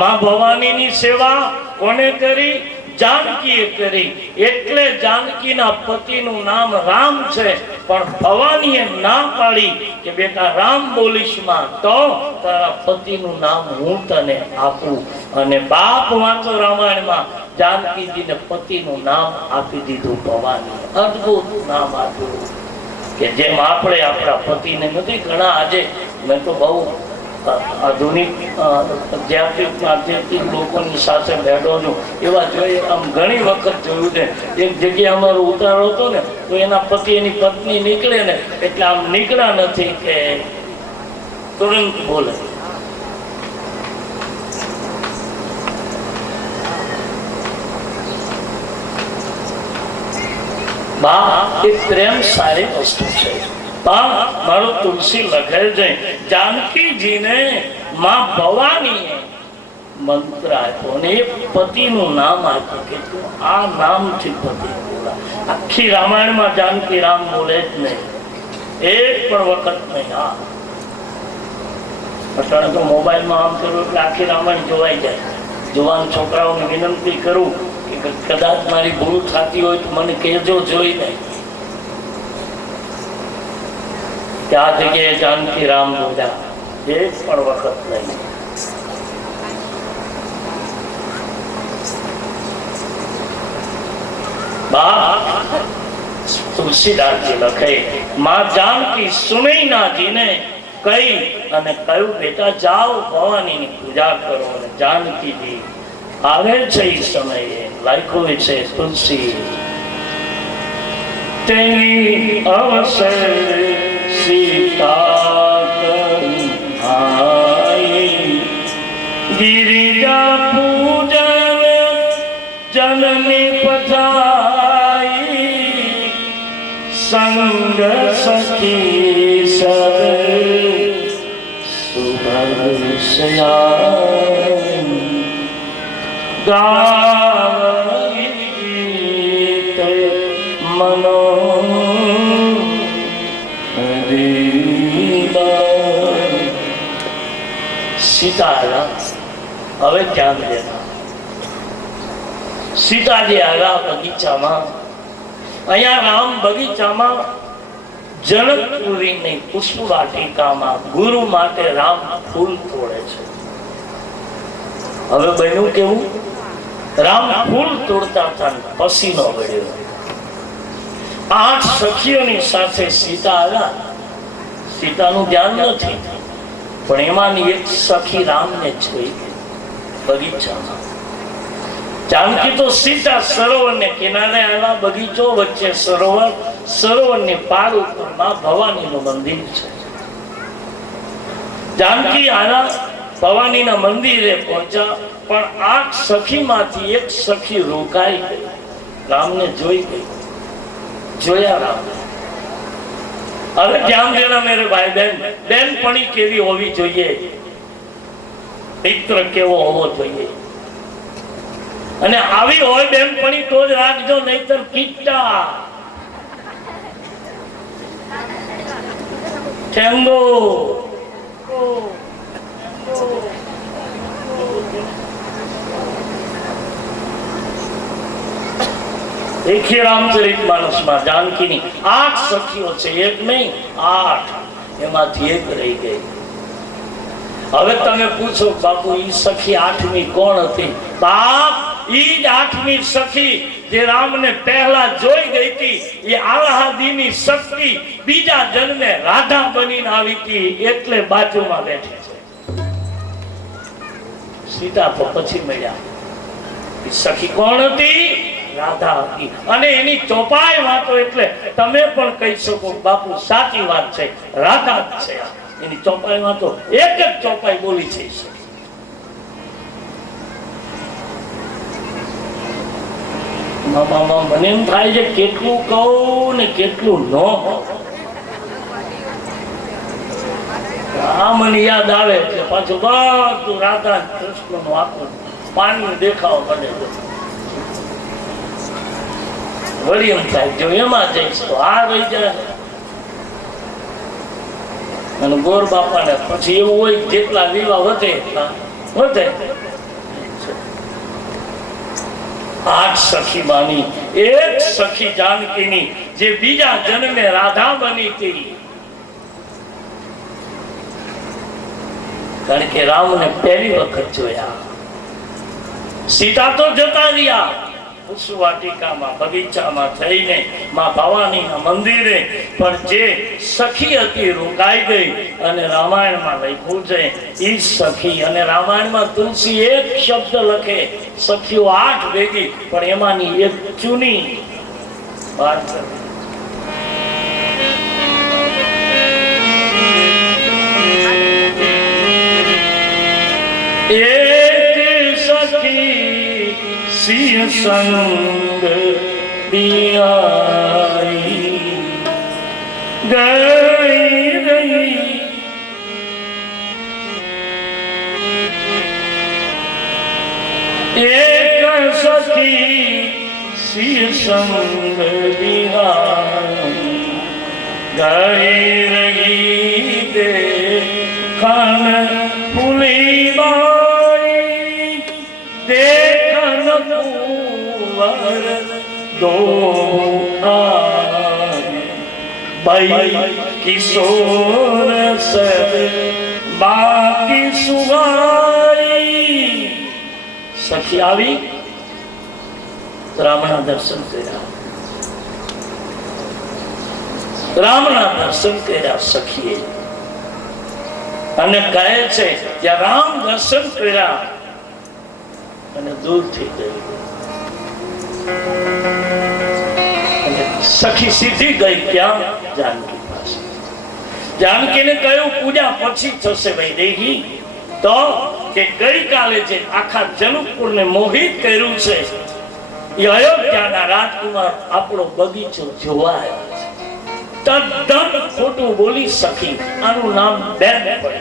માં ભવાનીની સેવા કોને કરી? જાનકીએ કરી. એટલે જાનકીના પતિનું નામ રામ છે. પણ ભવાનીએ ના પાડી કે બેટા રામ બોલીશ માં તો તારા પતિનું નામ હું તને આપું. અને બાપ વાંચો રામાયણમાં જાનકીજીને પતિનું નામ આપી દીધું ભવાની. અદભુત નામ આપ્યું કે જેમ આપણે આપણા પતિને નથી. ઘણા આજે મેં તો બહુ આધુનિક આધ્યાત્મિક લોકોની સાથે બેઠો છું. એવા જોઈએ આમ ઘણી વખત જોયું છે. એક જગ્યાએ અમારો ઉતારો હતો ને તો તો એના પતિ એની પત્ની નીકળે ને એટલે આમ નીકળ્યા નથી કે તુરંત બોલે. બા એ પ્રેમ સારી વસ્તુ છે. બા મારો તુલસી લખે છે જાનકીજીને માં ભવાનીએ મંત્ર આપ્યો અને એ પતિનું નામ આપ્યું કે તું આ નામથી પતિ બોલા. આખી રામાયણમાં જાનકી રામ બોલે જ નહીં, એક પણ વખત નહીં. હા, અત્યારે તો મોબાઈલમાં આમ કર્યું એટલે આખી રામાયણ જોવાઈ જાય. જુવાન છોકરાઓને વિનંતી કરું કે કદાચ મારી ભૂલ થતી હોય તો મને કહેજો, જોઈ નહીં કે આ જગ્યાએ જાનકી રામ બોલ્યા, એક પણ વખત નહીં. તુલસીદાસજી લખે માં જાનકી સુનૈનાજીને કહી અને કહ્યું બેટા જાઓ ભવાનીની પૂજા કરો. અને જાનકીજી આવે છે એ સમયે લખ્યું છે તુલસી તેની અવસર સીતા ગિરિજા પૂજન જનની પધાઈ સંગ સખી સદ સુભગશયાન ગાવીત મનો સીતા હવે ધ્યાન દેના. સીતાજી આવ્યા બગીચામાં. અહીંયા રામ બગીચામાં જનકપુરીની પુષ્પ વાટિકામાં ગુરુ માટે રામ ફૂલ તોડે છે. હવે બન્યું કેવું, રામ ફૂલ તોડતા હતા પસીનો વળ્યો. 8 સખીઓની સાથે સીતા આવ્યા. સીતાનું ધ્યાન નથી, પણ એમાંની એક સખી રામને જોઈ બગીચામાં. જાનકી તો સીતા સરોવરને કિનારે આવ્યા. બગીચો વચ્ચે સરોવર, સરોવરની પાર ઉપર માં ભવાનીનું મંદિર છે. જાનકી આવ્યા, ભવાનીના મંદિરે પહોંચ્યા, પણ 8 સખીમાંથી એક સખી રોકાઈ ગઈ. રામને જોઈ ગઈ, જોયા રામ. હવે ધ્યાન દેના મેરે ભાઈ બહેન, બેનપણી કેવી હોવી જોઈએ, મિત્ર કેવો હોવો જોઈએ. અને આવી હોય બેનપણી તો જ રાખજો, નહીતર કીટા ઠેંગો. દેખીએ રામચરિત માનસમાં જાનકીની 8 સખીઓ છે, એક નહીં 8, એમાંથી એક રહી ગઈ. હવે તમે પૂછો બાપુ ઈ સખી 8મી કોણ હતી? બાપ ઈ જ 8મી સખી જે રામને પહેલા જોઈ ગઈ હતી. એ આલ્હાદીની શક્તિ બીજા જન્મે રાધા બનીને આવી હતી, એટલે બાજુમાં બેઠી છે. સીતા તો પછી મળ્યા. ઈ સખી કોણ હતી? રાધા હતી. અને એની ચોપાઈ વાતો એટલે તમે પણ કહી શકો બાપુ સાચી વાત છે, રાધા જ છે. એની ચોપાઈ વાતો એક જ ચોપાઈ બોલી છે. મને એમ થાય છે કેટલું કહું ને કેટલું ન કહું. આ મને યાદ આવે એટલે પાછું બધું રાધા કૃષ્ણ નું આખું પાણી દેખાવ પડે. વળી એમ થાય જો એમાં જઈશ તો આ રહી જાય. અને ગોર બાપા ને પછી એવું હોય જેટલા વિવાહ વધે એટલા વધે. 8 સખી માની એક સખી જાનકીની જે બીજા જન્મે રાધા બની હતી. કારણ કે રામને પહેલી વખત જોયા. સીતા તો જતા રહ્યા વાટિકામાં, બગીચામાં થઈને માં ભવાનીના મંદિરે, પણ જે સખી હતી રોકાઈ ગઈ. અને રામાયણમાં લખ્યું છે ઈ સખી, અને રામાયણમાં તુલસી એક શબ્દ લખે, સખીઓ 8 ભેગી, પણ એમાંની એક ચૂની વાત. एक सखी सिंह संग दियाई गई रही एक सखी सिंह संग दियाई गई रही देखन फूली बाई देखन कुंवर दो भाई किशोर सब बाकी सुगाई सखी આવી રામના દર્શન કર્યા રામના દર્શન કર્યા સખીએ અને કહે છે કે રામ દર્શન કર્યા અને દૂર થઈ ગઈ અને સખી સીધી ગઈ ક્યાં જાનકી પાસે જાનકીને કહ્યું પૂજા પછી થશે વૈદેહી તો કે ગઈકાલે જે આખા જનકપુરને મોહિત કર્યું છે એ અયોધ્યાના રાજકુમાર આપણો બગીચો જોવા આવ્યા છે તદ્દન ખોટું બોલી સખી આનું નામ બેન પડે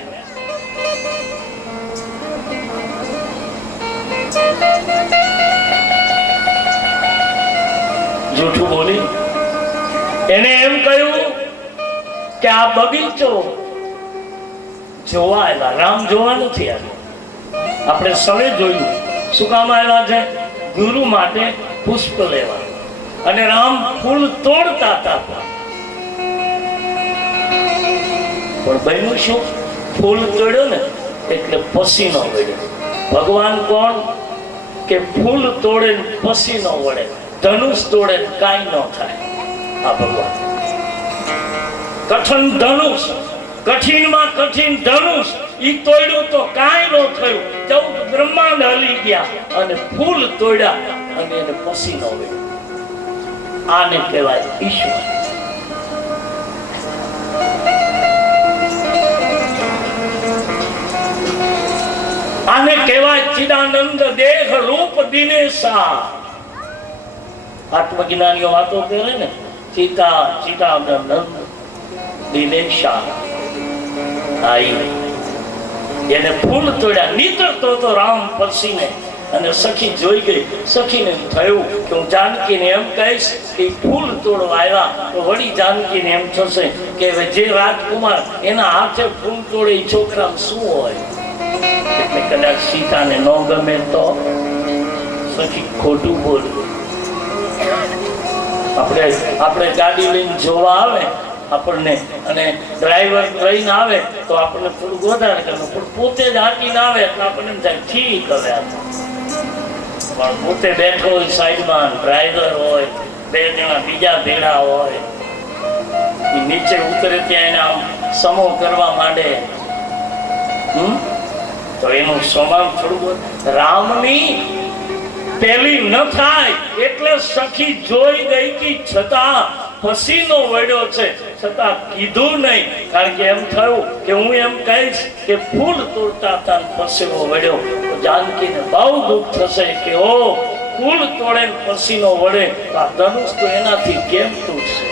જૂઠું બોલી એને એમ કહ્યું કે આ બગીચો જોવા આવ્યા રામ જોવા નથી આવ્યા આપણે સૌએ જોયું શું કામ આવ્યા છે ગુરુ માટે પુષ્પ લેવા અને રામ ફૂલ તોડતા હતા પણ બન્યું શું ફૂલ તોડ્યો ને એટલે પસીનો વળ્યો ભગવાન કોણ કે ફૂલ તોડે પસીનો વળે ધનુષ તોડે કાંઈ ન થાય આ ભગવાન કઠણ ધનુષ કઠિનમાં કઠિન ધનુષ ઈ તોડ્યું તો કાંઈ ન થયું 14 બ્રહ્માંડ હલી ગયા અને ફૂલ તોડ્યા અને એને પસીનો વળ્યો આને કહેવાય ઈશ્વર આને કહેવાય ચિદાનંદ દેહ રૂપ દિનેશા આત્મજ્ઞાનીઓ વાતો કરે ને ચિદાનંદ દિનેશા આઈ એને ફૂલ તોડ્યા નીકળતો તો રામ પસીને અને સખી જોઈ ગઈ સખીને થયું કે હું જાનકીને એમ કહીશ કે ફૂલ તોડવા આવ્યા તો વળી જાનકીને એમ થશે કે જે રાજકુમાર એના હાથે ફૂલ તોડે એ છોકરામાં શું હોય એટલે કદાચ સીતાને ન ગમે તો સખી ખોટું બોલ્યું આપણે ગાડી લઈને જોવા આવે આપણને અને ડ્રાઈવર ટ્રેન આવે તો આપણને થોડું વધારે ગમે પણ પોતે જ હાંકીને આવે એટલે આપણને થાય ઠીક હવે પણ પોતે બેઠો હોય સાઈડમાં ડ્રાઈવર હોય બે જણા બીજા ભેળા હોય નીચે ઉતરે ત્યાં એને આમ સમો કરવા માંડે તો એનું સ્વભાવ થોડું રામની પેલી ન થાય એટલે સખી જોઈ ગઈ કે છતાં પસીનો વળ્યો છે છતાં કીધું નહીં કારણ કે એમ થયું કે હું એમ કહીશ કે ફૂલ તોડતા હતા પસીનો વળ્યો તો જાનકીને બહુ દુઃખ થશે કે ઓ ફૂલ તોડે પસીનો વળે તો આ ધનુષ તો એનાથી કેમ તૂટશે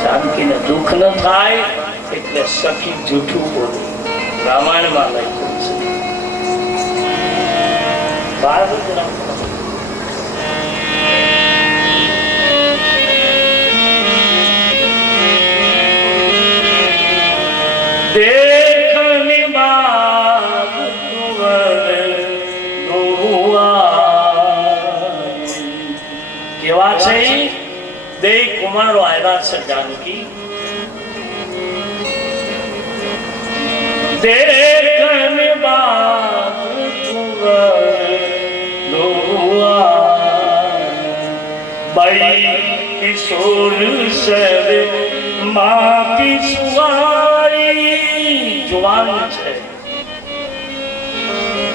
જાનકીને દુઃખ ન થાય એટલે સખી જૂઠું બોલી રામાયણમાં લખ્યું છે देखनी बात केवा છે બે કુમારો આવ્યા છે જાનકી देखनी बात भाई किशोर सर माँ की सुवाई जुवान છે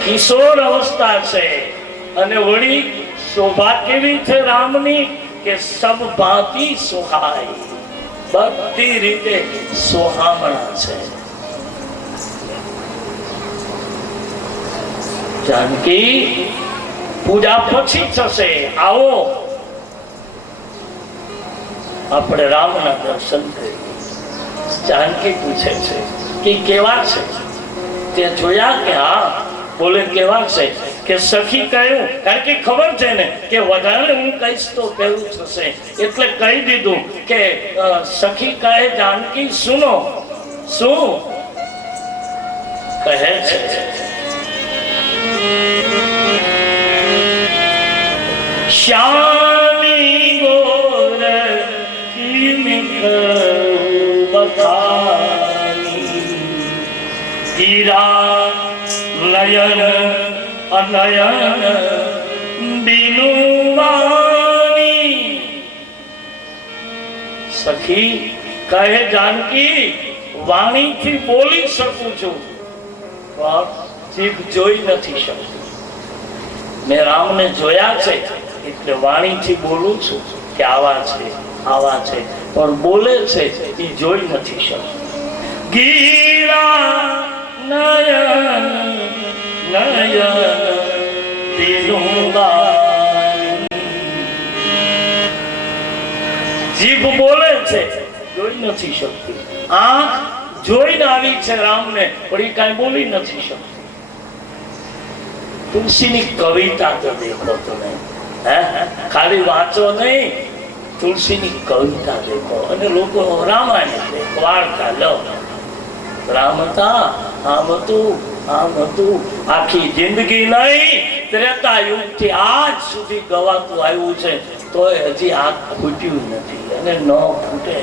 કિશોર અવસ્થા છે અને વળી શોભા કેવી છે રામની કે સબ ભાતી સુહાઈ બધી રીતે સોહામણા છે જાનકી પૂજા પછી થશે, આવો આપણે રામના દર્શન કરીએ. જાનકી પૂછે છે કે કેવા છે? તે જોયા કે હા. બોલે કેવા છે? કે સખી કહ્યું, કારણ કે ખબર છે ને કે વધારે હું કહીશ તો કેવું થશે, એટલે કહી દીધું કે સખી કહે જાનકી સુનો. શું કહે છે? શ્યામી ગોર બખાની હીરા નયન અનયન બિનુવાની. સખી કહે જાનકી વાણીથી બોલી શકું છું, જીભ જોઈ નથી શકતી. મેં રામને જોયા છે એટલે વાણીથી બોલું છું કે આવા છે આવા છે, પણ બોલે છે એ જોઈ નથી શકતી. ગીરા નયન નયન દિલુબાની. જીભ બોલે છે, જોઈ નથી શકતી. આંખ જોઈને આવી છે રામને, પણ એ કાંઈ બોલી નથી શકતી. તુલસીની કવિતા તો દેખો તમે, ખાલી વાંચો નહીં, તુલસીની કવિતા દેખો. અને લોકો રામાયણ દેખો, વાર્તા લો. રામ હતા, આમ હતું, આમ હતું. આખી જિંદગી નહીં, ત્રેતા યુગથી આજ સુધી ગવાતું આવ્યું છે, તોય હજી આ ખૂટ્યું નથી અને ન ખૂટે.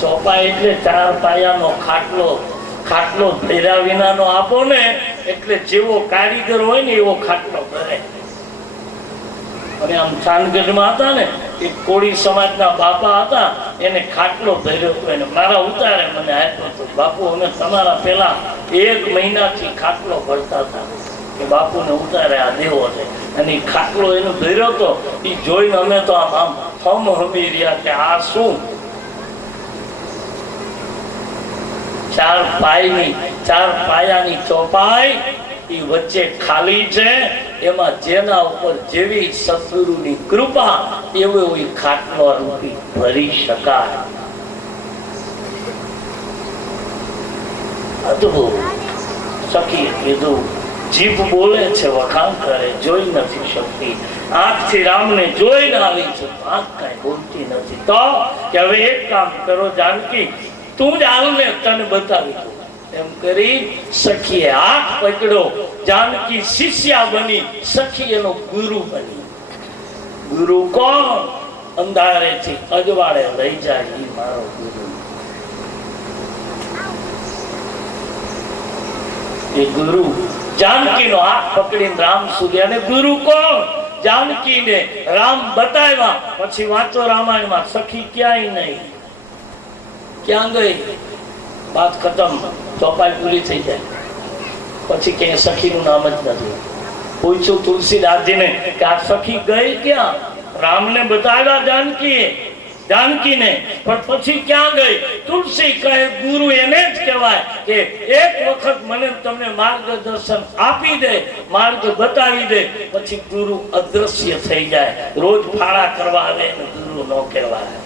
ચોપાઈ એટલે 4 પાયાનો ખાટલો. ખાટલો ફેર્યા વિનાનો આપો ને એટલે જેવો કારીગર હોય ને એવો ખાટલો કરે. અને આમ ચાંદગઢમાં હતા ને, એક કોળી સમાજના બાપા હતા, એને ખાટલો ભર્યો હતો, એને મારા ઉતારે મને આપ્યો હતો. બાપુ અમે તમારા પેલા 1 મહિનાથી ખાટલો ભરતા હતા કે બાપુને ઉતારે આ દેવો છે. અને એ ખાટલો એનો ભર્યો હતો, એ જોઈને અમે તો આમ હમી રહ્યા કે આ શું? 4 પાયાની ચોપાઈ, એ વચ્ચે ખાલી છે, એમાં જેના ઉપર જેવી સદગુરુની કૃપા એવો ખાટલો રૂપી ભરી શકાય. અદભુત. સખીએ કીધું જીભ બોલે છે, વખાણ કરે, જોઈ નથી શકતી. આંખથી રામને જોઈને આવી છે, આંખ કાંઈ બોલતી નથી. તો કે હવે એક કામ કરો જાનકી, તું જ હાલને તને બતાવી દઉં. એમ કરી સખીએ હાથ પકડ્યો. જાનકી શિષ્યા બની, સખી એનો ગુરુ બની. ગુરુ કોણ? અંધારેથી અજવાળે લઈ જાય એ મારો ગુરુ. એ ગુરુ જાનકીનો હાથ પકડીને રામ સુધી. અને ગુરુ કોણ? જાનકીને રામ બતાવ્યા. પછી વાંચો રામાયણમાં, સખી ક્યાંય નહીં. ક્યાં ગઈ? વાત ખતમ, ચોપાઈ પૂરી થઈ જાય. પછી ક્યાંય સખીનું નામ જ નથી. પૂછ્યું તુલસીદાસજીને કે આ સખી ગઈ ક્યાં? રામને બતાવ્યા જાનકીને, પણ પછી ક્યાં ગઈ? તુલસી કહે ગુરુ એને જ કહેવાય કે એક વખત મને તમને માર્ગદર્શન આપી દે, માર્ગ બતાવી દે, પછી ગુરુ અદ્રશ્ય થઈ જાય. રોજ ફાળા કરવા આવે એને ગુરુ ન કહેવાય.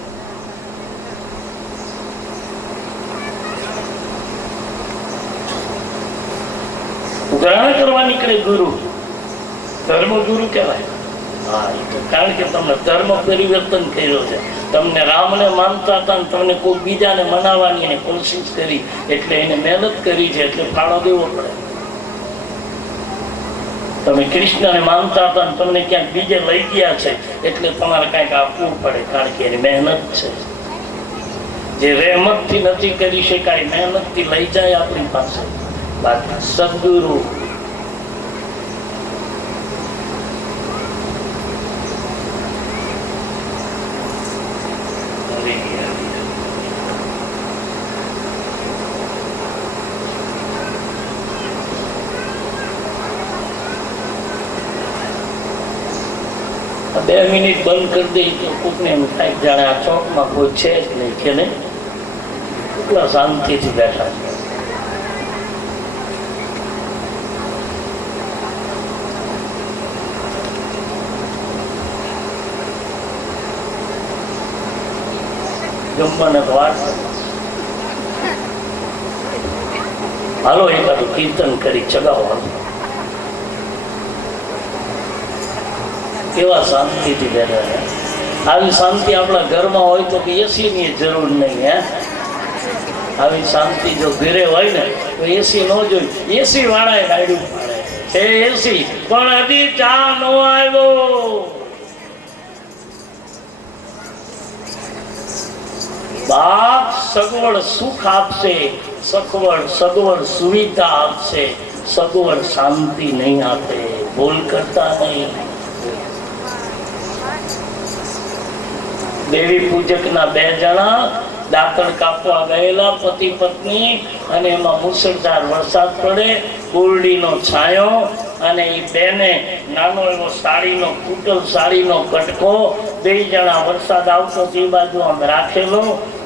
ગ્રહણ કરવા નીકળે ગુરુ, ધર્મ ગુરુ કહેવાય. હા, કારણ કે તમને ધર્મ પરિવર્તન કર્યો છે. તમને રામને માનતા હતા ને તમને કોઈ બીજાને મનાવવાની એને કોશિશ કરી, એટલે એને મહેનત કરી છે, એટલે ફાળો દેવો પડે. તમે કૃષ્ણને માનતા હતા ને તમને ક્યાંક બીજે લઈ ગયા છે, એટલે તમારે કાંઈક આપવું પડે, કારણ કે એની મહેનત છે. જે રહેમતથી નથી કરી શકાય, મહેનતથી લઈ જાય આપણી પાસે. બાકી સદગુરુ બે મિનિટ બંધ કરી દઈ તો કોકને એમ થાય જાણે આ ચોકમાં કોઈ છે જ નહીં કે નહીં, કેટલા શાંતિથી બેઠા છે. જમવાના વાત. હાલો એકાદું કીર્તન કરી ચગાવવાનું. કેવા શાંતિથી બેઠા. આવી શાંતિ આપણા ઘરમાં હોય તો એસી ની જરૂર નહીં. હે, આવી શાંતિ જો ઘરે હોય ને તો એસી ન જોઈ. એસી વાળાએ નાડ્યું છે એસી, પણ હજી ચા ન આવ્યો. બાપ સગવડ સુખ આપશે, સગવડ સુવિધા આપશે, સગવડ શાંતિ નહીં આપે. ભૂલ કરતા નહીં. દેવી પૂજક ના 2 જણા દાંતણ કાપવા ગયેલા પતિ પત્ની, અને એમાં મુસળધાર વરસાદ પડે, બોરડીનો છાંયો, અને એ બેને નાનો એવો સાડીનો કુટલ, સાડીનો કટકો, 2 જણા વરસાદ આવતો તે બાજુ આમ રાખેલો,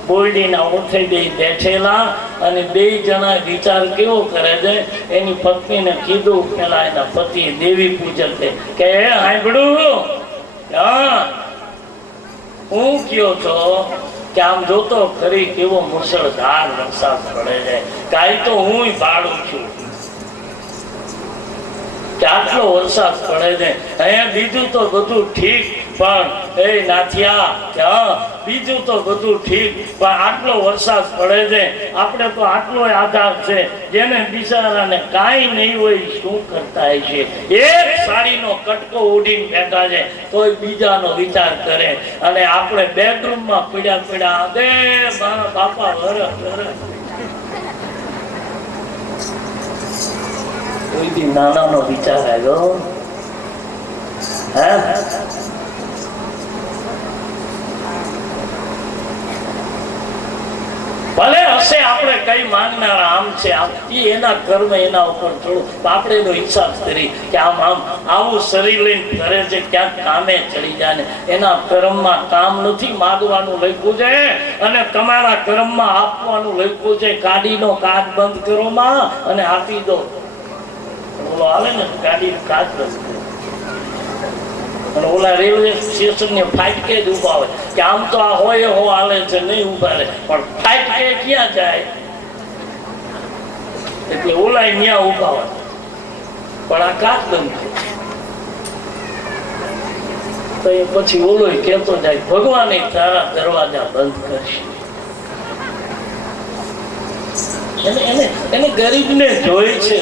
બોરડીના ઓઠે બેઠેલા, અને 2 જણા વિચાર કેવો કરે છે. એની પત્નીને કીધું, પેલા એના પતિ દેવી પૂજકે કે હાંભળું, હા હું કયો છો કે આમ જોતો ખરી કેવો મુસળધાર વરસાદ પડે છે. કાંઈ તો હું ભાડું છું કે આટલો વરસાદ પડે છે. અહીંયા બીજું તો બધું ઠીક, પણ એ નાથિયા કે હા બીજું તો બધું ઠીક, પણ આટલો વરસાદ પડે છે. આપણે તો આટલો આધાર છે. જેને બિચારાને કાંઈ નહીં હોય શું કરતા છે. એક સાડીનો કટકો ઉડીને બેઠા છે તોય બીજાનો વિચાર કરે. અને આપણે બેડરૂમમાં પીડ્યા દે મારા બાપા વરસ કોઈ દી નાનાનો વિચાર આવ્યો? હે, ભલે હશે આપણે કઈ માંગનારા આમ છે આમ, એના કર્મ એના ઉપર થોડું આપણે એનો હિસાબ કરી કે આમ આવું શરીર લઈને ફરે છે, ક્યાંક કામે ચડી જાય ને એના કર્મમાં કામ નથી માંગવાનું લખ્યું છે, અને તમારા કર્મમાં આપવાનું લખ્યું છે. ગાડીનો કાચ બંધ કરો માં અને આપી દો. ઓલો આવે ને ગાડીનો કાચ બંધ કરો, અને ઓલા રેલવે સ્ટેશન ને ફાટકે જ ઉભા હોય કે આમ તો આ હોય હો હાલે છે, નહીં ઉભા રહે, પણ ફાટકે ક્યાં જાય? એટલે ઓલા ત્યાં ઉભા હોય, પણ આ કાચ બંધ છે. તો એ પછી ઓલો કેતો જાય ભગવાને તારા દરવાજા બંધ કરશે. એને ગરીબને જોઈ છે.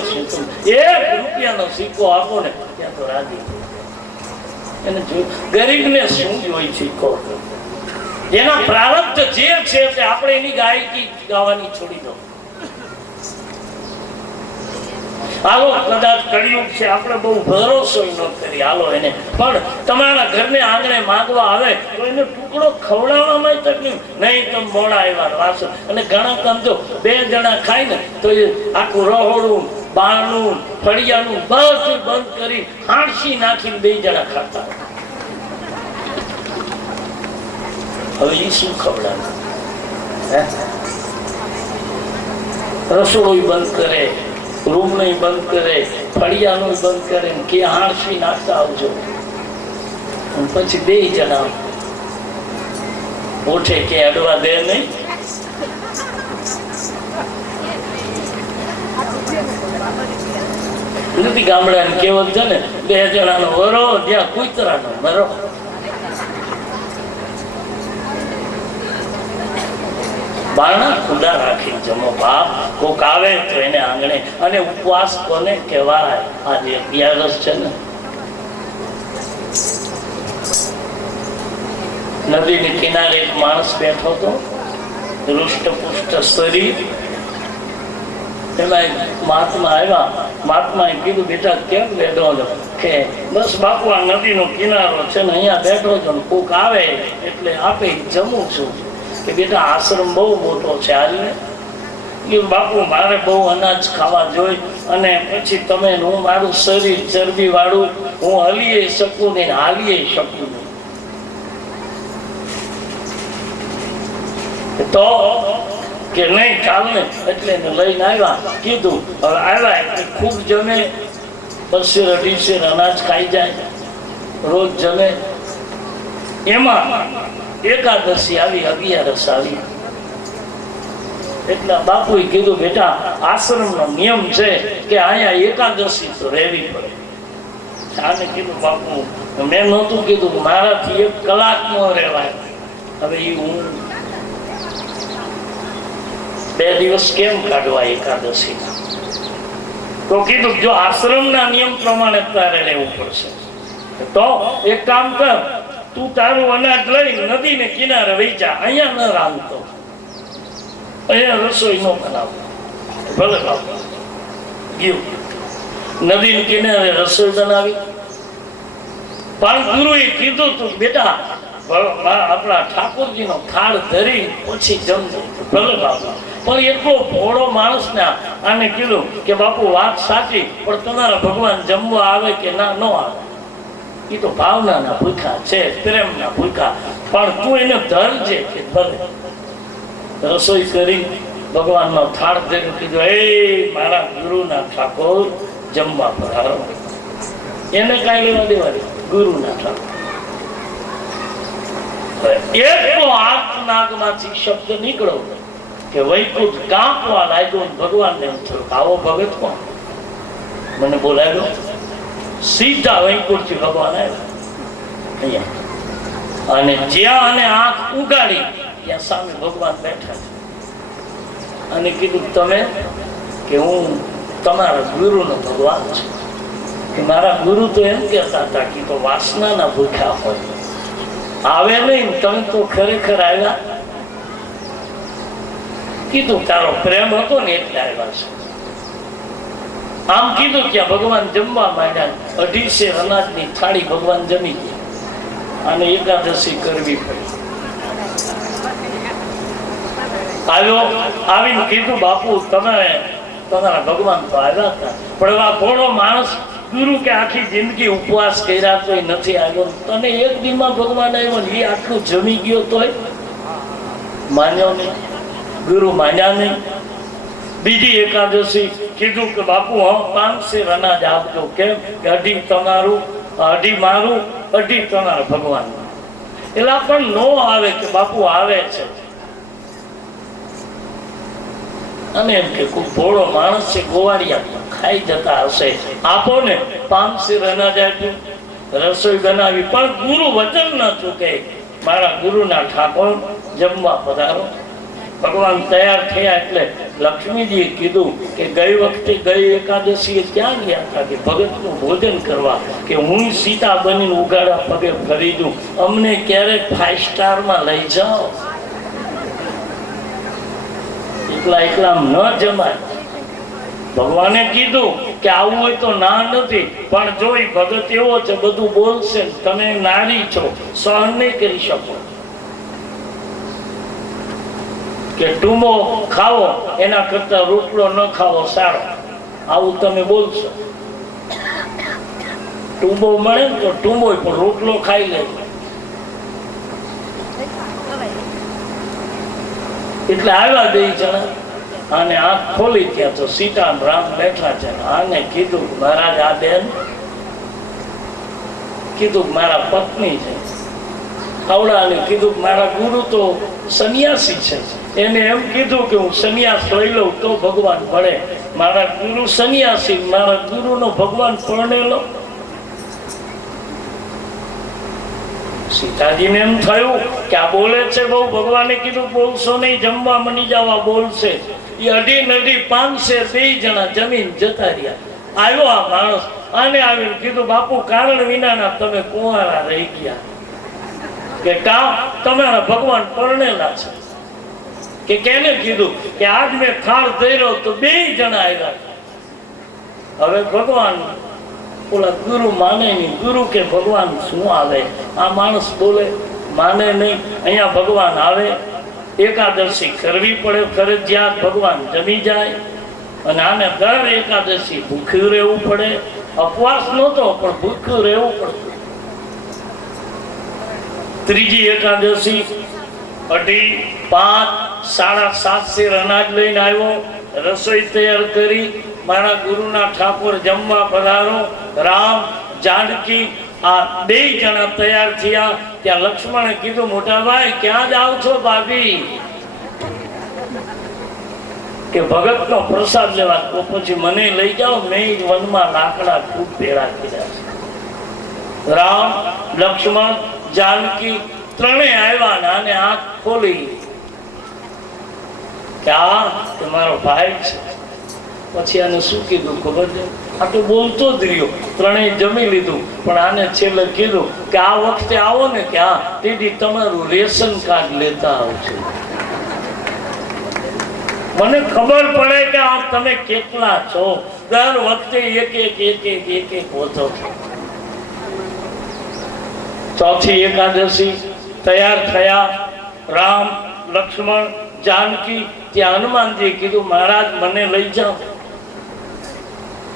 1 રૂપિયાનો સિક્કો આપો ને ત્યાં તો રાજી. એને ગરીબને શું જોઈ શીખો? જેના પ્રારબ્ધ જે છે તે આપણે એની ગાયકી ગાવાની છોડી દો. હાલો કદાચ કળિયુગ છે, આપણે બહુ ભરોસો ન કરી હાલો એને, પણ તમારા ઘરને આંગણે માંગવા આવે તો એને ટુકડો ખવડાવવામાં તકલીફ નહીં. તમે મોડા આવ્યા વાસો, અને ઘણા કામ જો 2 જણા ખાય ને તો એ આખું રહોડું બારણું ફળિયાનું બધું બંધ કરી હાંસી નાખીને 2 જણા ખાતા. હવે એ શું ખવડાવે? રસોડું બંધ કરે, રૂમ નહીં બંધ કરે, ફળિયાનું બંધ કરે, કે હાંસી નાખતા આવજો. પછી 2 જણા ઓઠે કે અડવા દે નહીં. નથી ગામડાની કહેવત છે ને, 2 જણાનો વરો જ્યાં કૂતરાનો મરો. બારણા ખુલ્લા રાખી જમો બાપ. કોક આવે તો એને આંગણે. અને ઉપવાસ કોને કહેવાય? આજે 11 છે ને, નદીની કિનારે એક માણસ બેઠો હતો, હૃષ્ટપુષ્ટ શરીર. એમાં મહાત્મા આવ્યા. મહાત્માએ કીધું બેટા કેમ બેઠો છો? કે બસ બાપુ આ નદીનો કિનારો છે ને અહીંયા બેઠો છો, કોક આવે એટલે આપે જમું છું. કે બેટા આશ્રમ બહુ મોટો છે આજે. બાપુ મારે બહુ અનાજ ખાવા જોઈ, અને પછી તમે હું મારું શરીર ચરબી વાળું, હું હલીએ શકું નહીં, હાલીએ શકું નહીં. તો કે નહીં ચાલ ને, એટલે એને લઈને આવ્યા. કીધું હવે આવ્યા એટલે ખૂબ જમે, 200-250 અનાજ ખાઈ જાય, રોજ જમે. એમાં એકાદશી આવી, 11 આવી. એટલે બાપુએ કીધું બેટા આશ્રમનો નિયમ છે કે અહીંયા એકાદશી તો રહેવી પડે. આને કીધું બાપુ મેં નહોતું કીધું મારાથી 1 કલાક ન રહેવાય. હવે એ હું 2 દિવસ કેમ કાઢવા એકાદશી? તો કીધું જો આશ્રમના નિયમ પ્રમાણે તારે રહેવું પડશે તો એક કામ કર, તું તારું અનાજ લઈ નદીને કિનારે વહી જા, અહીંયા ન રાંધતો, અહીંયા રસોઈ ન બનાવો. ભલે બાપુ ગયું નદી કિનારે રસોઈ બનાવી. પણ ગુરુએ કીધું તું બેટા આપણા ઠાકોરજીનો થાળ ધરી પછી જમજો. ભલે બાપુ. પણ એટલો ભોળો માણસ ને આને કીધું કે બાપુ વાત સાચી, પણ તમારા ભગવાન જમવા આવે કે ના ન આવે? એ તો ભાવનાના ભૂખા છે, પ્રેમના ભૂખા. પણ તું એને ધરજે કે ભલે. રસોઈ કરી ભગવાનનો થાળ ધર્યો, કીધું એ મારા ગુરુના ઠાકોર જમવા પધારો. એને કાંઈ લેવા દેવાની, ગુરુના ઠાકોર. એટલો આત્મનાગમાંથી શબ્દ નીકળો કે વૈકુંઠ કાંપવા લાગ્યો. ભગવાનને એમ થયું આવો ભગત કોણ મને બોલાવ્યો? સીધા વૈકુંઠથી ભગવાન આવ્યા અહીંયા. અને જ્યાં અને આંખ ઉગાડી ત્યાં સામે ભગવાન બેઠા છે. અને કીધું તમે કે હું તમારા ગુરુનો ભગવાન છું. કે મારા ગુરુ તો એમ કહેતા હતા કે તો વાસનાના ભૂખ્યા હોય, આવે નહીં, તમે તો ખરેખર આવ્યા. કીધું તારો પ્રેમ હતો ને એટલે આવ્યા છે. આમ કીધું ત્યાં ભગવાન જમવા માંડ્યા. 250 અનાજની થાળી ભગવાન જમી ગયા અને એકાદશી કરવી પડી. આવ્યો, આવીને કીધું બાપુ તમે તમારા ભગવાન તો આવ્યા હતા, પણ આ ભોળો માણસ ગુરુ કે આખી જિંદગી ઉપવાસ કર્યા તોય નથી આવ્યો, તને એક દીમાં ભગવાન આવ્યો ને એ આટલું જમી ગયો તોય માન્યો નહીં, ગુરુ માન્યા નહીં. બીજી એકાદશી કીધું કે બાપુ હમ 500 અનાજ આપજો. કેમ કે 2.5 તમારું, 2.5 મારું, 2.5 તમારા ભગવાન. એટલે પણ નો આવે કે બાપુ આવે છે. અને એમ કે ખૂબ ભોળો માણસ છે, ગોવાળિયા ખાઈ જતા હશે, આપો ને. 500 અનાજ આપ્યું, રસોઈ બનાવી. પણ ગુરુ વચન ન ચૂકે, મારા ગુરુના ઠાકોર જમવા પધારો. ભગવાન તૈયાર થયા એટલે લક્ષ્મીજીએ કીધું કે ગઈ વખતે ગઈ એકાદશીએ ક્યાં ગયા હતા કે ભગતનું ભોજન કરવા, કે હું સીતા બનીને ઉગાડા પગે ફરી દઉં, અમને ક્યારેક 5 સ્ટારમાં લઈ જાઓ. એકલા ન જમાય. ભગવાને કીધું કે આવું હોય તો ના નથી, પણ જો એ ભગત એવો છે બધું બોલશે, તમે નારી છો, સહન નહીં કરી શકો. કે ટૂંબો ખાવો એના કરતા રોટલો ન ખાવો સારો, આવું તમે બોલશો. ટૂંબો મળે ને તો ટૂંબો પણ રોટલો ખાઈ લે. એટલે આવ્યા 2 જણા અને આંખ ખોલી ત્યાં તો સીતા રામ બેઠા છે. આને કીધું મહારાજ આ બેન, કીધું મારા પત્ની છે. આવડાને કીધું મારા ગુરુ તો સંન્યાસી છે, એને એમ કીધું કે હું સંન્યાસ લઈ લઉં તો ભગવાન મળે. મારા ગુરુ સંન્યાસી, મારા ગુરુનો ભગવાન પરણેલો. સીતાજીને એમ થયું કે આ બોલે છે બહુ. ભગવાને કીધું બોલશો નહીં, જમવા મની જવા બોલશે. એ 2.5 2 જણા જમીન જતા રહ્યા. આવ્યો આ માણસ, આને આવીને કીધું બાપુ કારણ વિનાના તમે કુંવારા રહી ગયા. કે કામ તમારા ભગવાન પરણેલા છે. કે કેને કીધું કે આજ મેં થાળ ધર્યો તો 2 જણા આવ્યા. હવે ભગવાન ઓલા ગુરુ માને નહીં. ગુરુ કે ભગવાન શું આવે? આ માણસ બોલે, માને નહીં. અહીંયા ભગવાન આવે, એકાદશી કરવી પડે ફરજિયાત, ભગવાન જમી જાય. અને આને દર એકાદશી ભૂખ્યું રહેવું પડે. ઉપવાસ નહોતો પણ ભૂખ્યું રહેવું પડતું. ત્રીજી એકાદશી 2.5 5.5 અનાજ લઈને આવ્યો, રસોઈ તૈયાર કરી. મારા ગુરુના ઠાકોર જમવા પધારો. રામ, જાનકી આ બે જણા તૈયાર થયા ત્યાં લક્ષ્મણે કીધું મોટા ભાઈ ક્યાં જાવ છો ભાભી કે ભગતનો પ્રસાદ લેવા તો પછી મને લઈ જાઓ મેં વનમાં લાકડા ખૂબ ભેળા કર્યા છે રામ લક્ષ્મણ જાનકી ત્રણેય આવ્યા અને આંખ ખોલી કે આ તમારો ભાઈ છે પછી આને શું કીધું ખબર છે આ તો બોલતો જ રહ્યો ત્રણેય જમી લીધું પણ આને છેલ્લે કીધું કે આ વખતે આવો ને કે હા તેથી તમારું રેશન કાર્ડ લેતા આવજો મને ખબર પડે કે આ તમે કેટલા છો દર વખતે એક ઓછો છો ચોથી એકાદશી તૈયાર થયા રામ લક્ષ્મણ જાનકી ત્યાં હનુમાનજી કીધું મહારાજ મને લઈ જાઓ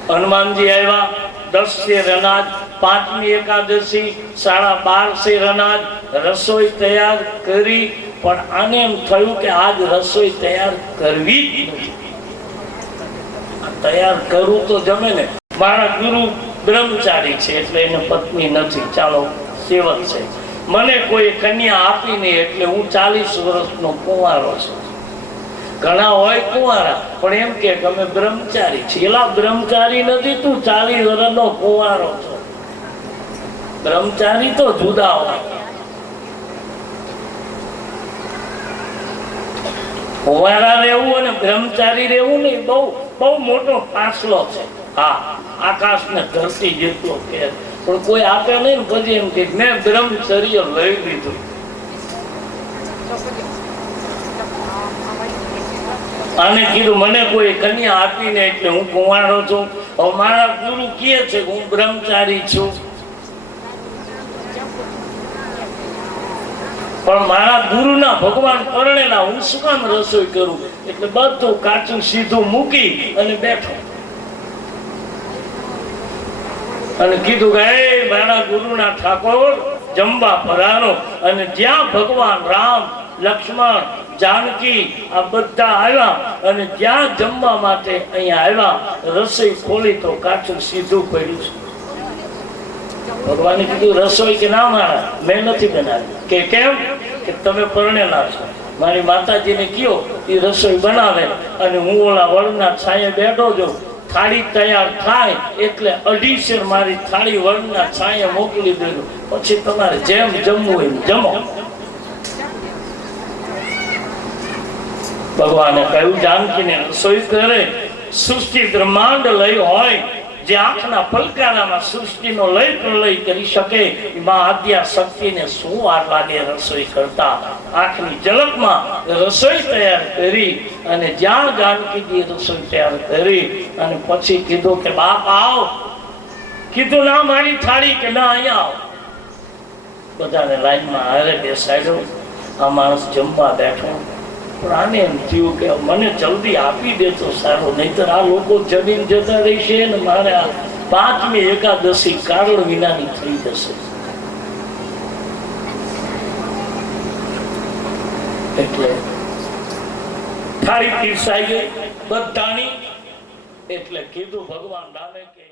હનુમાનજી આવ્યા 10 શેર અનાજ પાંચમી એકાદશી 12.5 શેર અનાજ રસોઈ તૈયાર કરી પણ આને એમ થયું કે આજ રસોઈ તૈયાર કરવી જ નથી તૈયાર કરવું તો જમે ને મારા ગુરુ બ્રહ્મચારી છે એટલે એને પત્ની નથી ચાલો સેવક છે મને કોઈ કન્યા આપી નહીં એટલે હું 40 વર્ષનો કુંવારો છું ઘણા હોય કુંવારા પણ એમ કે અમે બ્રહ્મચારી છીએ એલા બ્રહ્મચારી નથી તું 40 વર્ષનો કુંવારો છો બ્રહ્મચારી તો જુદા હોય કુંવારા રહેવું અને બ્રહ્મચારી રહેવું નહીં બહુ બહુ મોટો ફાસલો છે હા આકાશ ને ધરતી જેટલો કે પણ કોઈ આપે નહીં પછી એમ કે મેં બ્રહ્મચર્ય લઈ લીધું આને કીધું મને કોઈ કન્યા આપીને એટલે હું કુંવારો છું હવે મારા ગુરુ કહે છે હું બ્રહ્મચારી છું પણ મારા ગુરુના ભગવાન પરણેલા હું શું કામ રસોઈ કરું એટલે બધું કાચું સીધું મૂકી અને બેઠો અને કીધું કે હે મારા ગુરુના ઠાકોર જમવા પધારો અને જ્યાં ભગવાન રામ લક્ષ્મણ જાનકી આ બધા આવ્યા અને જ્યાં જમવા માટે અહીંયા આવ્યા રસોઈ ખોલી તો કાચું સીધું પડ્યું છે ભગવાને કીધું રસોઈ કે ના મારા મેં નથી બનાવી કે કેમ કે તમે પરણેલા છો મારી માતાજીને કયો એ રસોઈ બનાવે અને હું ઓલા વડના છાંયે બેઠો છું થાળી તૈયાર થાય એટલે 2.5 શેર મારી થાળી વડના છાંયે મોકલી દેજો પછી તમારે જેમ જમવું હોય જમો ભગવાને કહ્યું જાનકીને રસોઈ કરે સૃષ્ટિ બ્રહ્માંડ લય હોય જે આંખના પલકારામાં સૃષ્ટિનો લય પ્રલય કરી શકે એમાં આદ્યા શક્તિને શું વાર લાગે રસોઈ કરતા આંખની ઝલકમાં રસોઈ તૈયાર કરી અને જ્યાં જાનકીજી રસોઈ તૈયાર કરી અને પછી કીધું કે બાપ આવ કીધું ના મારી થાળી કે ના અહીંયા આવ બધાને લાઈનમાં હારે બેસાડ્યો આ માણસ જમવા બેઠો પણ આને એમ થયું કે મને જલ્દી આપી દે તો સારું નહીતર આ લોકો જમીન જતા રહેશે ને મારે આ 5મી એકાદશી કારણ વિનાની થઈ જશે એટલે થાળી પીરસાઈ ગઈ બધાની એટલે કીધું ભગવાન રામે કે